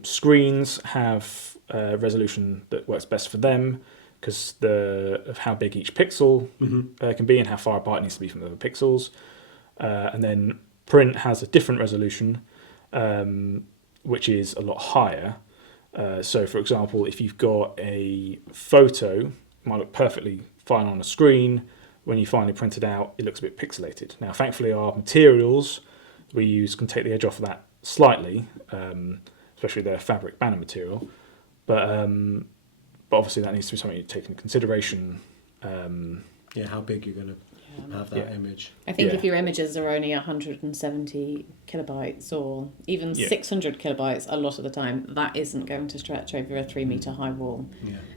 screens have resolution that works best for them because of how big each pixel can be and how far apart it needs to be from the other pixels. And then print has a different resolution, which is a lot higher. So, for example, if you've got a photo, it might look perfectly fine on a screen. When you finally print it out, it looks a bit pixelated. Now, thankfully, our materials we use can take the edge off of that slightly, especially their fabric banner material. But obviously, that needs to be something you take into consideration. How big you're going to have that image. I think if your images are only 170 kilobytes or even 600 kilobytes, a lot of the time that isn't going to stretch over a 3 meter high wall.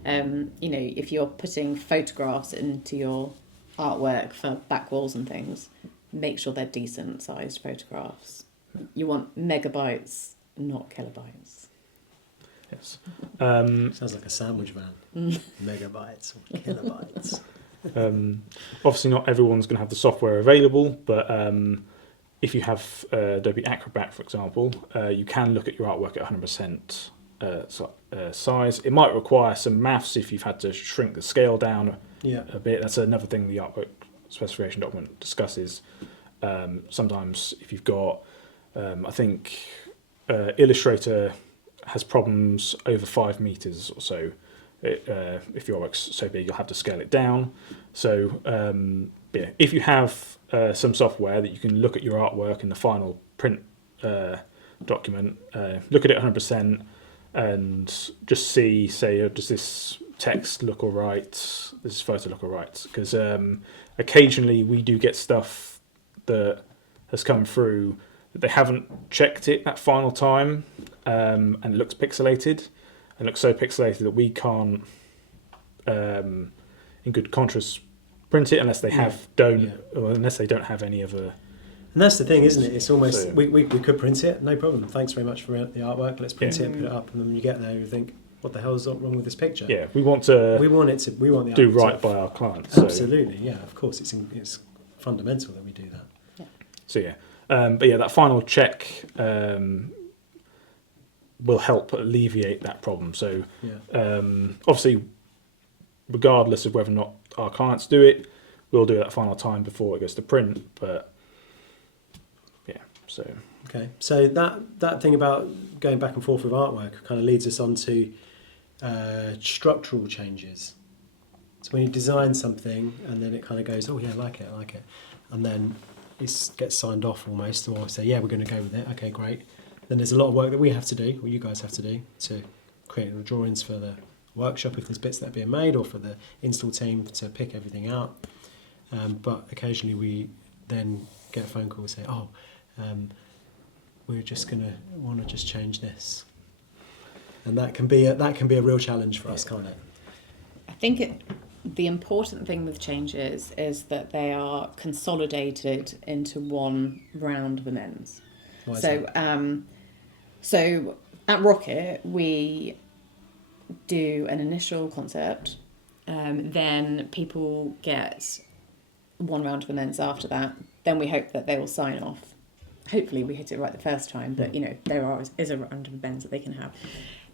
If you're putting photographs into your artwork for back walls and things, make sure they're decent sized photographs. You want megabytes, not kilobytes. Yes. Sounds like a sandwich van. Megabytes or kilobytes. Obviously, not everyone's going to have the software available, but if you have Adobe Acrobat, for example, you can look at your artwork at 100% size. It might require some maths if you've had to shrink the scale down a bit. That's another thing the artwork specification document discusses. Sometimes if you've got, I think Illustrator has problems over 5 meters or so. If your work's so big, you'll have to scale it down. So if you have some software that you can look at your artwork in the final print document, look at it 100% and just say, does this text look all right? Does this photo look all right? Because occasionally we do get stuff that has come through that they haven't checked it that final time, and it looks pixelated. And looks so pixelated that we can't, in good conscience, print it unless they unless they don't have any other. And that's the thing, isn't it? It's almost we could print it, no problem. Thanks very much for the artwork. Let's print it, put it up, and then when you get there, you think, what the hell's wrong with this picture? Yeah, we want the do right by our clients. Absolutely, Of course, it's fundamental that we do that. Yeah. So that final check. Will help alleviate that problem. So obviously, regardless of whether or not our clients do it, we'll do it that final time before it goes to print. But okay. So that thing about going back and forth with artwork kind of leads us on to structural changes. So when you design something and then it kind of goes, I like it, and then it gets signed off almost, or say, we're going to go with it. Okay, great. Then there's a lot of work that we have to do, or you guys have to do, to create the drawings for the workshop if there's bits that are being made, or for the install team to pick everything out. But occasionally we then get a phone call and say, we're just going to want to just change this. And that can be a real challenge for us, can't it? I think the important thing with changes is that they are consolidated into one round of amends. Why is that? So at Rocket, we do an initial concept, then people get one round of amends after that. Then we hope that they will sign off. Hopefully we hit it right the first time, but there is a round of amends that they can have.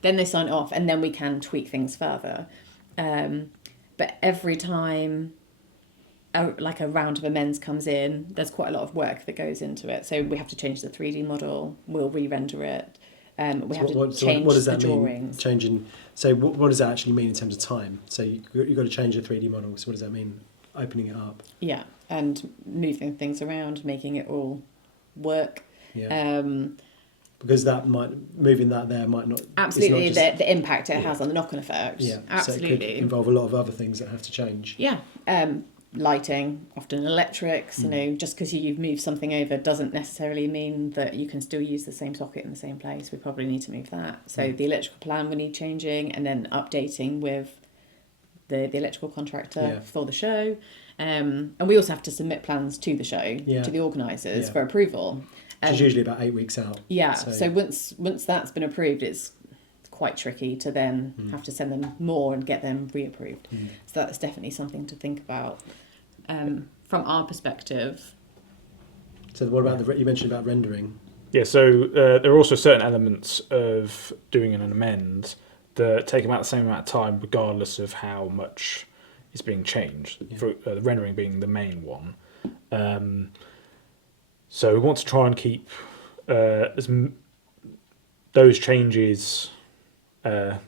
Then they sign off, and then we can tweak things further. But every time a round of amends comes in, there's quite a lot of work that goes into it. So we have to change the 3D model, we'll re-render it, we have to change what does the that drawings. Mean? Changing. So what does that actually mean in terms of time? So you've got to change the 3D model. So what does that mean? Opening it up. Yeah, and moving things around, making it all work. Yeah. Because moving that there might not... Absolutely, the impact it has on the knock-on effect. Yeah, absolutely. So it could involve a lot of other things that have to change. Yeah, lighting, often electrics, just because you've moved something over doesn't necessarily mean that you can still use the same socket in the same place. We probably need to move that. So the electrical plan we need changing, and then updating with the electrical contractor for the show. And we also have to submit plans to the show, to the organisers for approval. Which is usually about 8 weeks out. Yeah, so once that's been approved, it's quite tricky to then have to send them more and get them reapproved. So that's definitely something to think about from our perspective. So what about you mentioned about rendering? Yeah, so there are also certain elements of doing an amend that take about the same amount of time regardless of how much is being changed, for, the rendering being the main one. So we want to try and keep those changes to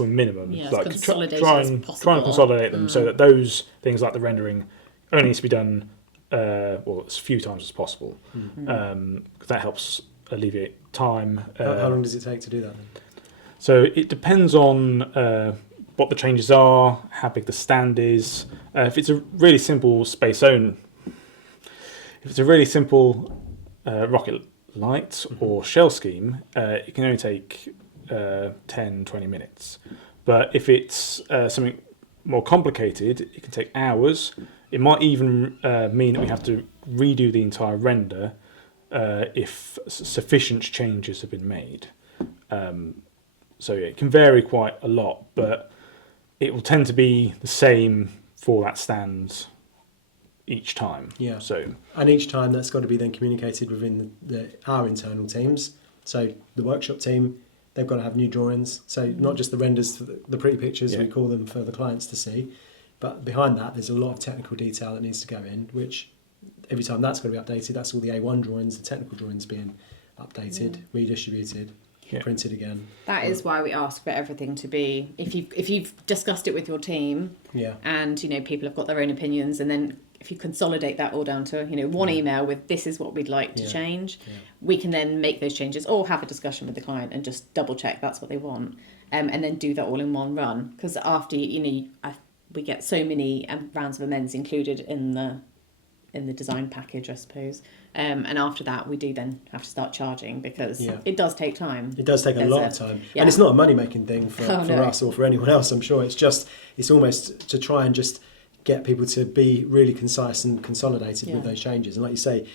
a minimum. Yeah, like consolidated try as and possible. consolidate them so that those things like the rendering only needs to be done as few times as possible. Because that helps alleviate time. How long does it take to do that then? So it depends on what the changes are, how big the stand is. If it's a really simple rocket light or shell scheme, it can only take 10-20 minutes. But if it's something more complicated, it can take hours. It might even mean that we have to redo the entire render if sufficient changes have been made. So it can vary quite a lot, but it will tend to be the same for that stand each time. Yeah. So and each time that's got to be then communicated within our internal teams. So the workshop team, they've got to have new drawings. So not just the renders, for the pretty pictures we call them for the clients to see, but behind that there's a lot of technical detail that needs to go in, which every time that's got to be updated, that's all the A1 drawings, the technical drawings being updated, redistributed, printed again. That is why we ask for everything to be, if you've discussed it with your team, and people have got their own opinions, and then if you consolidate that all down to one email with this is what we'd like to change, we can then make those changes or have a discussion with the client and just double check that's what they want, and then do that all in one run. Because after we get so many rounds of amends included in the design package, I suppose. And after that, we do then have to start charging because it does take time. It does take a lot of time. And it's not a money-making thing for us or for anyone else, I'm sure. It's almost to try and just get people to be really concise and consolidated with those changes. And like you say,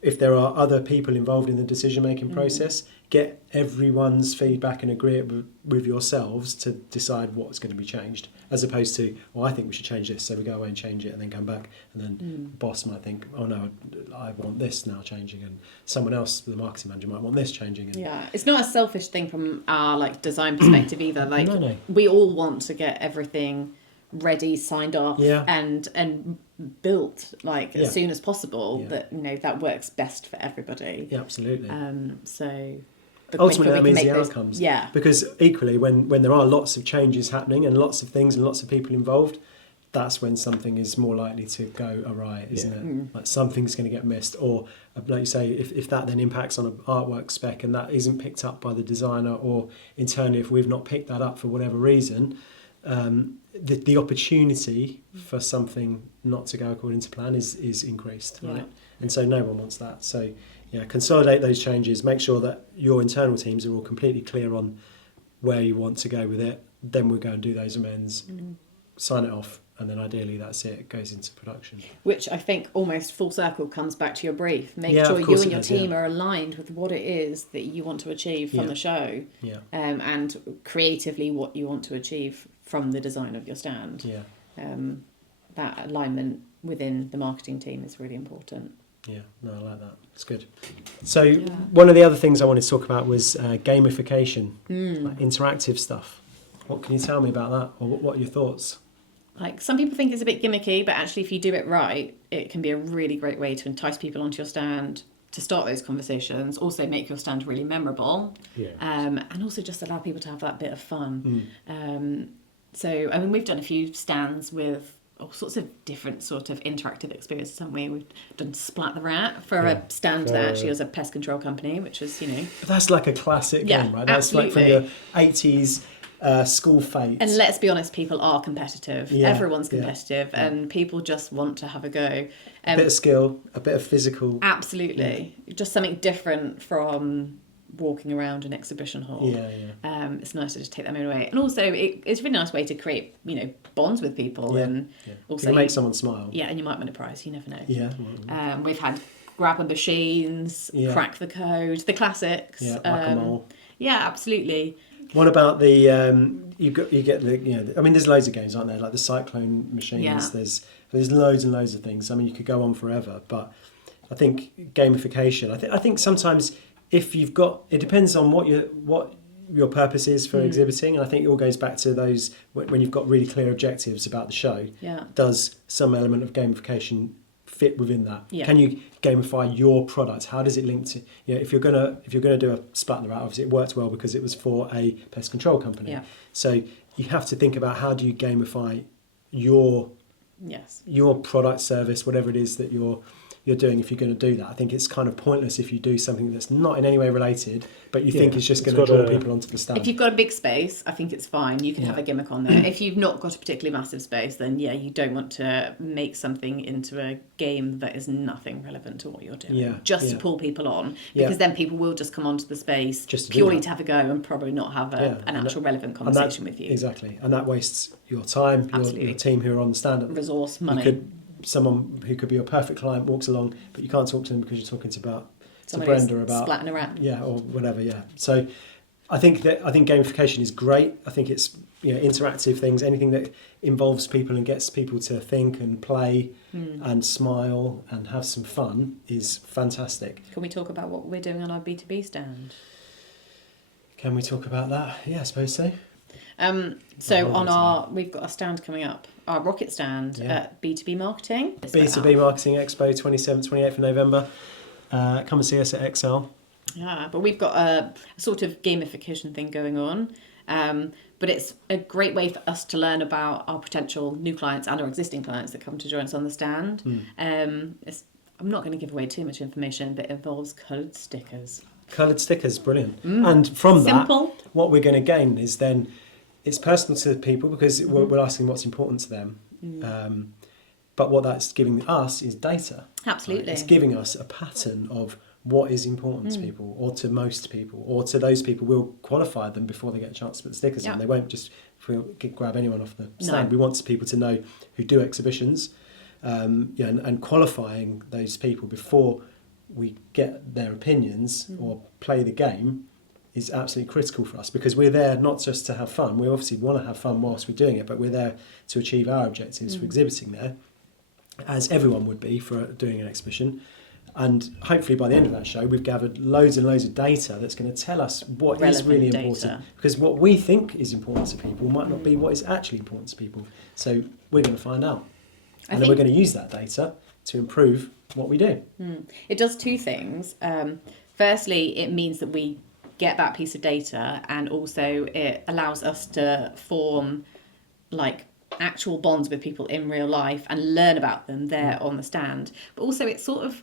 if there are other people involved in the decision-making process, get everyone's feedback and agree it with yourselves to decide what's going to be changed, as opposed to, I think we should change this, so we go away and change it and then come back, and then the boss might think, oh no, I want this now changing, and someone else, the marketing manager, might want this changing. And it's not a selfish thing from our design perspective either. No. We all want to get everything ready, signed off, and built as soon as possible. That that works best for everybody. Yeah, absolutely. So ultimately that means the outcomes. Yeah. Because equally, when there are lots of changes happening and lots of things and lots of people involved, that's when something is more likely to go awry, isn't it? Like something's going to get missed, or like you say, if that then impacts on an artwork spec and that isn't picked up by the designer, or internally if we've not picked that up for whatever reason, the opportunity for something not to go according to plan is increased, right? And so no one wants that. So consolidate those changes, make sure that your internal teams are all completely clear on where you want to go with it. Then we'll go and do those amends, sign it off, and then ideally that's it. It goes into production. Which I think almost full circle comes back to your brief. Make sure you and your team are aligned with what it is that you want to achieve from the show, and creatively what you want to achieve from the design of your stand. That alignment within the marketing team is really important. Yeah, no, I like that. It's good. So one of the other things I wanted to talk about was gamification, like interactive stuff. What can you tell me about that, or what are your thoughts? Some people think it's a bit gimmicky, but actually if you do it right, it can be a really great way to entice people onto your stand, to start those conversations, also make your stand really memorable, and also just allow people to have that bit of fun. So, we've done a few stands with all sorts of different sort of interactive experiences, haven't we? We've done Splat the Rat for a stand that actually was a pest control company, which was, That's like a classic game, right? That's absolutely. Like from the 80s school fete. And let's be honest, people are competitive. Everyone's competitive, and people just want to have a go. A bit of skill, a bit of physical. Absolutely. Just something different from walking around an exhibition hall. It's nice to just take that moment away, and also it's a really nice way to create bonds with people, and also you make someone smile. And you might win a prize, you never know. We've had grab a machines, crack the code, the classics. Whack-a-mole. Yeah, absolutely. What about the you get the I mean there's loads of games, aren't there? Like the Cyclone machines. Yeah. There's loads and loads of things. I mean you could go on forever, but I think gamification. I think sometimes if you've got it depends on what your purpose is for exhibiting, and I think it all goes back to those when you've got really clear objectives about the show. Yeah. Does some element of gamification fit within that? Yeah. Can you gamify your product? How does it link to if you're gonna do a splatter out, obviously it worked well because it was for a pest control company. Yeah. So you have to think about how do you gamify your Yes. product, service, whatever it is that you're doing. If you're going to do that, I think it's kind of pointless if you do something that's not in any way related, but you think is just going to draw people onto the stand. If you've got a big space, I think it's fine. You can have a gimmick on there. If you've not got a particularly massive space, then you don't want to make something into a game that is nothing relevant to what you're doing. To pull people on, because then people will just come onto the space just purely to have a go and probably not have an actual relevant conversation with you. Exactly, and that wastes your time, your team who are on the stand. Resource, money. Someone who could be your perfect client walks along, but you can't talk to them because you're talking to Somebody Brenda about splatting around. Yeah, or whatever. Yeah. So I think gamification is great. I think it's interactive things, anything that involves people and gets people to think and play and smile and have some fun is fantastic. Can we talk about what we're doing on our B2B stand? Can we talk about that? Yeah, I suppose so. We've got a stand coming up, our Rocket stand at B2B Marketing. B2B Marketing Expo 27th, 28th of November. Come and see us at XL. Yeah, but we've got a sort of gamification thing going on. But it's a great way for us to learn about our potential new clients and our existing clients that come to join us on the stand. I'm not going to give away too much information, but it involves coloured stickers. Coloured stickers, brilliant. And from Simple. that, what we're going to gain is then it's personal to people because we're asking what's important to them. But what that's giving us is data. Absolutely. Right? It's giving us a pattern of what is important to people or to most people or to those people. We'll qualify them before they get a chance to put the stickers on. They won't just grab anyone off the stand. We want people to know who do exhibitions and qualifying those people before we get their opinions or play the game is absolutely critical for us because we're there not just to have fun. We obviously want to have fun whilst we're doing it, but we're there to achieve our objectives for exhibiting there, as everyone would be for doing an exhibition. And hopefully by the end of that show, we've gathered loads and loads of data that's going to tell us what is really important. Because what we think is important to people might not be what is actually important to people. So we're going to find out. And then we're going to use that data to improve what we do. It does two things. Firstly, it means that we get that piece of data, and also it allows us to form actual bonds with people in real life and learn about them there on the stand. But also it sort of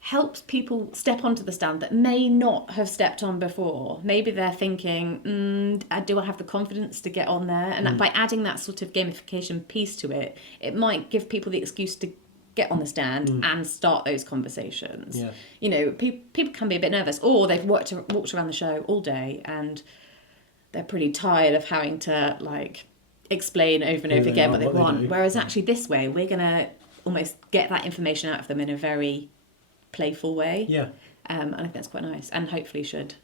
helps people step onto the stand that may not have stepped on before. Maybe they're thinking, do I have the confidence to get on there? And by adding that sort of gamification piece to it, it might give people the excuse to get on the stand and start those conversations. People can be a bit nervous, or they've walked around the show all day and they're pretty tired of having to explain over and over again what they want. Whereas actually this way, we're going to almost get that information out of them in a very playful way. And I think that's quite nice, and hopefully should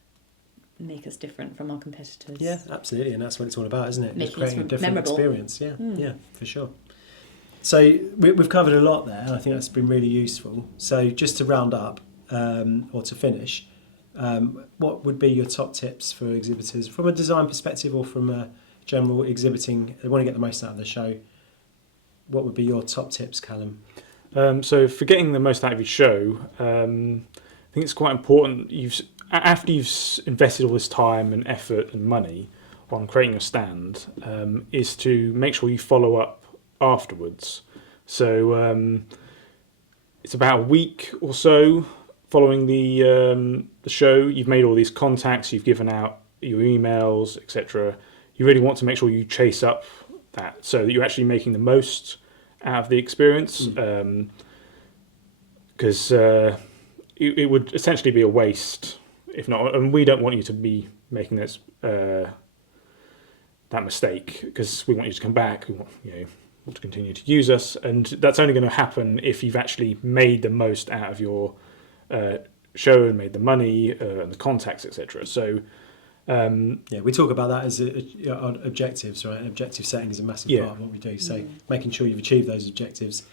make us different from our competitors. Yeah, absolutely, and that's what it's all about, isn't it? Making Just creating a different memorable experience. Yeah, for sure. So we've covered a lot there, and I think that's been really useful. So just to round up, or to finish, what would be your top tips for exhibitors from a design perspective or from a general exhibiting? They want to get the most out of the show. What would be your top tips, Callum? So for getting the most out of your show, I think it's quite important. After you've invested all this time and effort and money on creating a stand, is to make sure you follow up afterwards. So it's about a week or so following the show. You've made all these contacts, you've given out your emails, etc. You really want to make sure you chase up that so that you're actually making the most out of the experience, because it would essentially be a waste if not. And we don't want you to be making this that mistake, because we want you to come back. We want to continue to use us, and that's only going to happen if you've actually made the most out of your show and made the money and the contacts, etc. So We talk about that as on objectives, right? And objective setting is a massive part of what we do. So making sure you've achieved those objectives,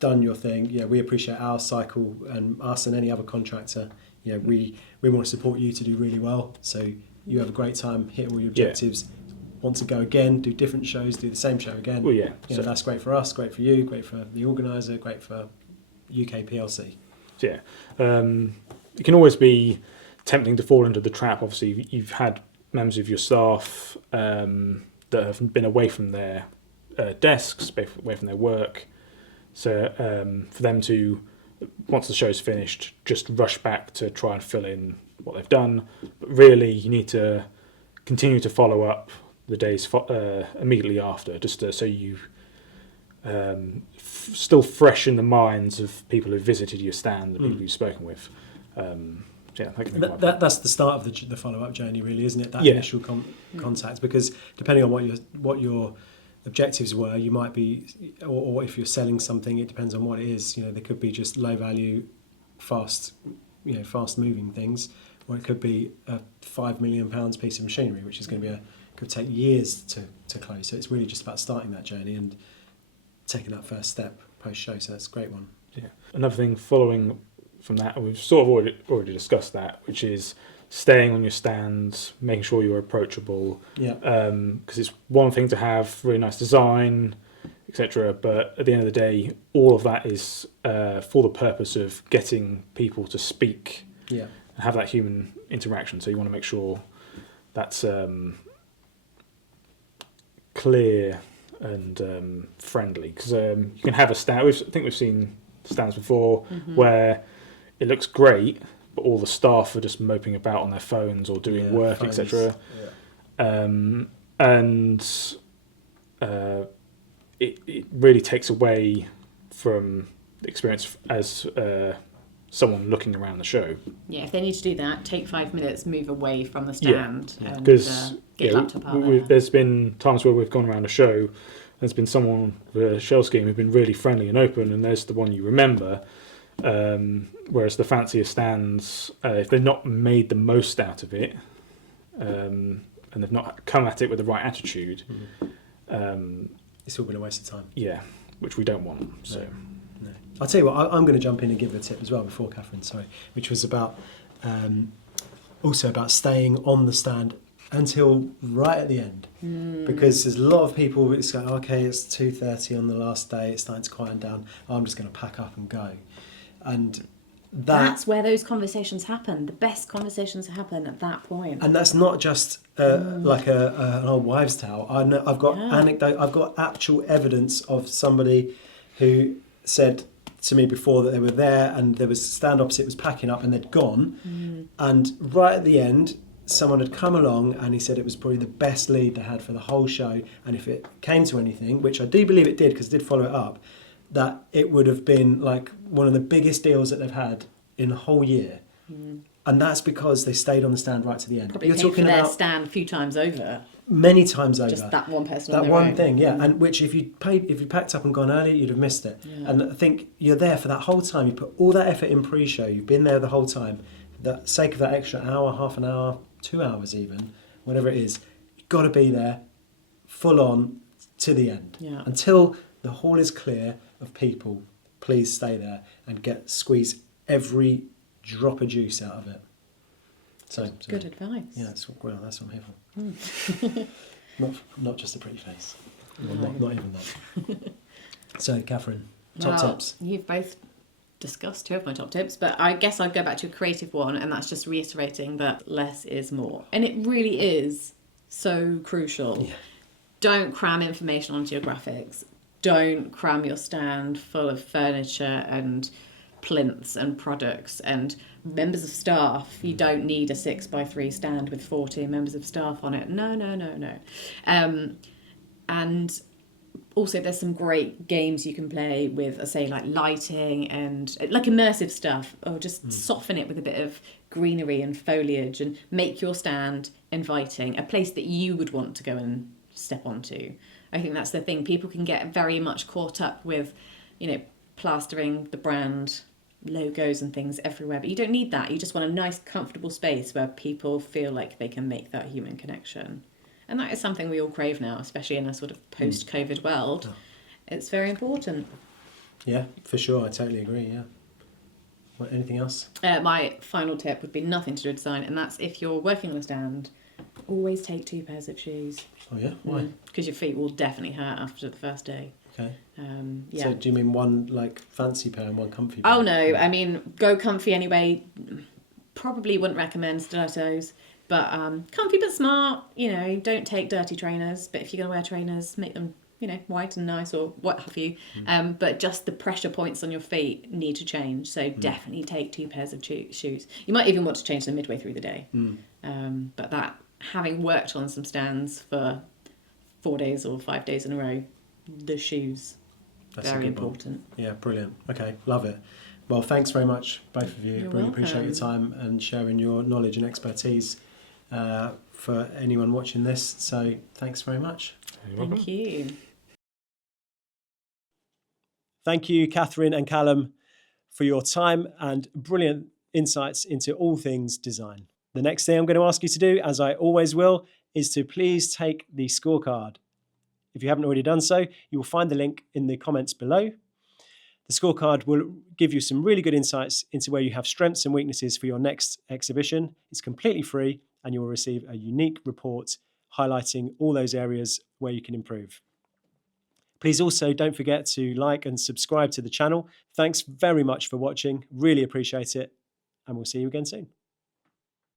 done your thing. We appreciate our cycle and us and any other contractor. We want to support you to do really well. So you have a great time, hit all your objectives. Want to go again, do different shows, do the same show again. Well, so that's great for us, great for you, great for the organiser, great for UK PLC. Yeah, it can always be tempting to fall into the trap. Obviously, you've had members of your staff that have been away from their desks, away from their work. So for them to, once the show's finished, just rush back to try and fill in what they've done. But really, you need to continue to follow up the days immediately after, just so you still fresh in the minds of people who visited your stand, the people you've spoken with. That's the start of the follow-up journey, really, isn't it? That initial contact, because depending on what your objectives were, you might be, or if you're selling something, it depends on what it is. There could be just low value, fast moving things, or it could be a £5 million piece of machinery, which is going to be could take years to close. So it's really just about starting that journey and taking that first step post-show. So that's a great one. Yeah. Another thing following from that, we've sort of already discussed that, which is staying on your stands, making sure you're approachable. Yeah. Because it's one thing to have really nice design, etc. But at the end of the day, all of that is for the purpose of getting people to speak and have that human interaction. So you want to make sure that's clear and friendly, because you can have a stand. I think we've seen stands before where it looks great, but all the staff are just moping about on their phones or doing work, etc. It really takes away from the experience as someone looking around the show. Yeah, if they need to do that, take 5 minutes, move away from the stand, and because get your laptop out there. There's been times where we've gone around a show, there's been someone with a shell scheme who've been really friendly and open, and there's the one you remember. Whereas the fancier stands, if they've not made the most out of it, and they've not come at it with the right attitude, it's all been a waste of time. Yeah, which we don't want. So. No. I'll tell you what, I'm going to jump in and give a tip as well before Catherine, which was about also about staying on the stand until right at the end, because there's a lot of people. It's like, okay, it's 2:30 on the last day. It's starting to quieten down. I'm just going to pack up and go, and that's where those conversations happen. The best conversations happen at that point. And that's not just like an old wives' tale. I've got anecdote. I've got actual evidence of somebody who said to me before that they were there and there was a stand opposite was packing up and they'd gone, and right at the end someone had come along and he said it was probably the best lead they had for the whole show, and if it came to anything, which I do believe it did because I did follow it up, that it would have been like one of the biggest deals that they've had in the whole year. And that's because they stayed on the stand right to the end. Probably you're talking about their stand a few times over. Many times over. Just that one person. That one thing, and which if you packed up and gone early, you'd have missed it. Yeah. And I think you're there for that whole time. You put all that effort in pre-show. You've been there the whole time. For the sake of that extra hour, half an hour, 2 hours even, whatever it is, you've got to be there, full on to the end. Yeah. Until the hall is clear of people. Please stay there and squeeze every drop of juice out of it. So good advice. Yeah, that's what I'm here for. Not just a pretty face. Well, not even that. So, Catherine, top tips. You've both discussed 2 of my top tips, but I guess I'd go back to a creative one, and that's just reiterating that less is more. And it really is so crucial. Yeah. Don't cram information onto your graphics. Don't cram your stand full of furniture and plinths and products and members of staff. You don't need a 6x3 stand with 40 members of staff on it. No. And also there's some great games you can play with, say, like lighting and like immersive stuff, or just soften it with a bit of greenery and foliage and make your stand inviting, a place that you would want to go and step onto. I think that's the thing. People can get very much caught up with, plastering the brand logos and things everywhere, but you don't need that. You just want a nice, comfortable space where people feel like they can make that human connection. And that is something we all crave now, especially in a sort of post-COVID world. Oh. It's very important. Yeah, for sure. I totally agree. Yeah. Anything else? My final tip would be nothing to do with design, and that's if you're working on a stand, always take 2 pairs of shoes. Oh yeah, why? Because your feet will definitely hurt after the first day. Okay. Yeah. So do you mean one like fancy pair and one comfy pair? Oh no, I mean go comfy anyway. Probably wouldn't recommend stilettos, but comfy but smart. Don't take dirty trainers. But if you're gonna wear trainers, make them white and nice or what have you. But just the pressure points on your feet need to change. So definitely take 2 pairs of shoes. You might even want to change them midway through the day. But that, having worked on some stands for 4 days or 5 days in a row, the shoes, That's very a good important. One. Yeah, brilliant. Okay, love it. Well, thanks very much, both of you. You're Really appreciate your welcome. time and sharing your knowledge and expertise for anyone watching this. So thanks very much. You're welcome. Thank you. Thank you, Katherine and Callum, for your time and brilliant insights into all things design. The next thing I'm going to ask you to do, as I always will, is to please take the scorecard. If you haven't already done so, you will find the link in the comments below. The scorecard will give you some really good insights into where you have strengths and weaknesses for your next exhibition. It's completely free and you will receive a unique report highlighting all those areas where you can improve. Please also don't forget to like and subscribe to the channel. Thanks very much for watching. Really appreciate it. And we'll see you again soon.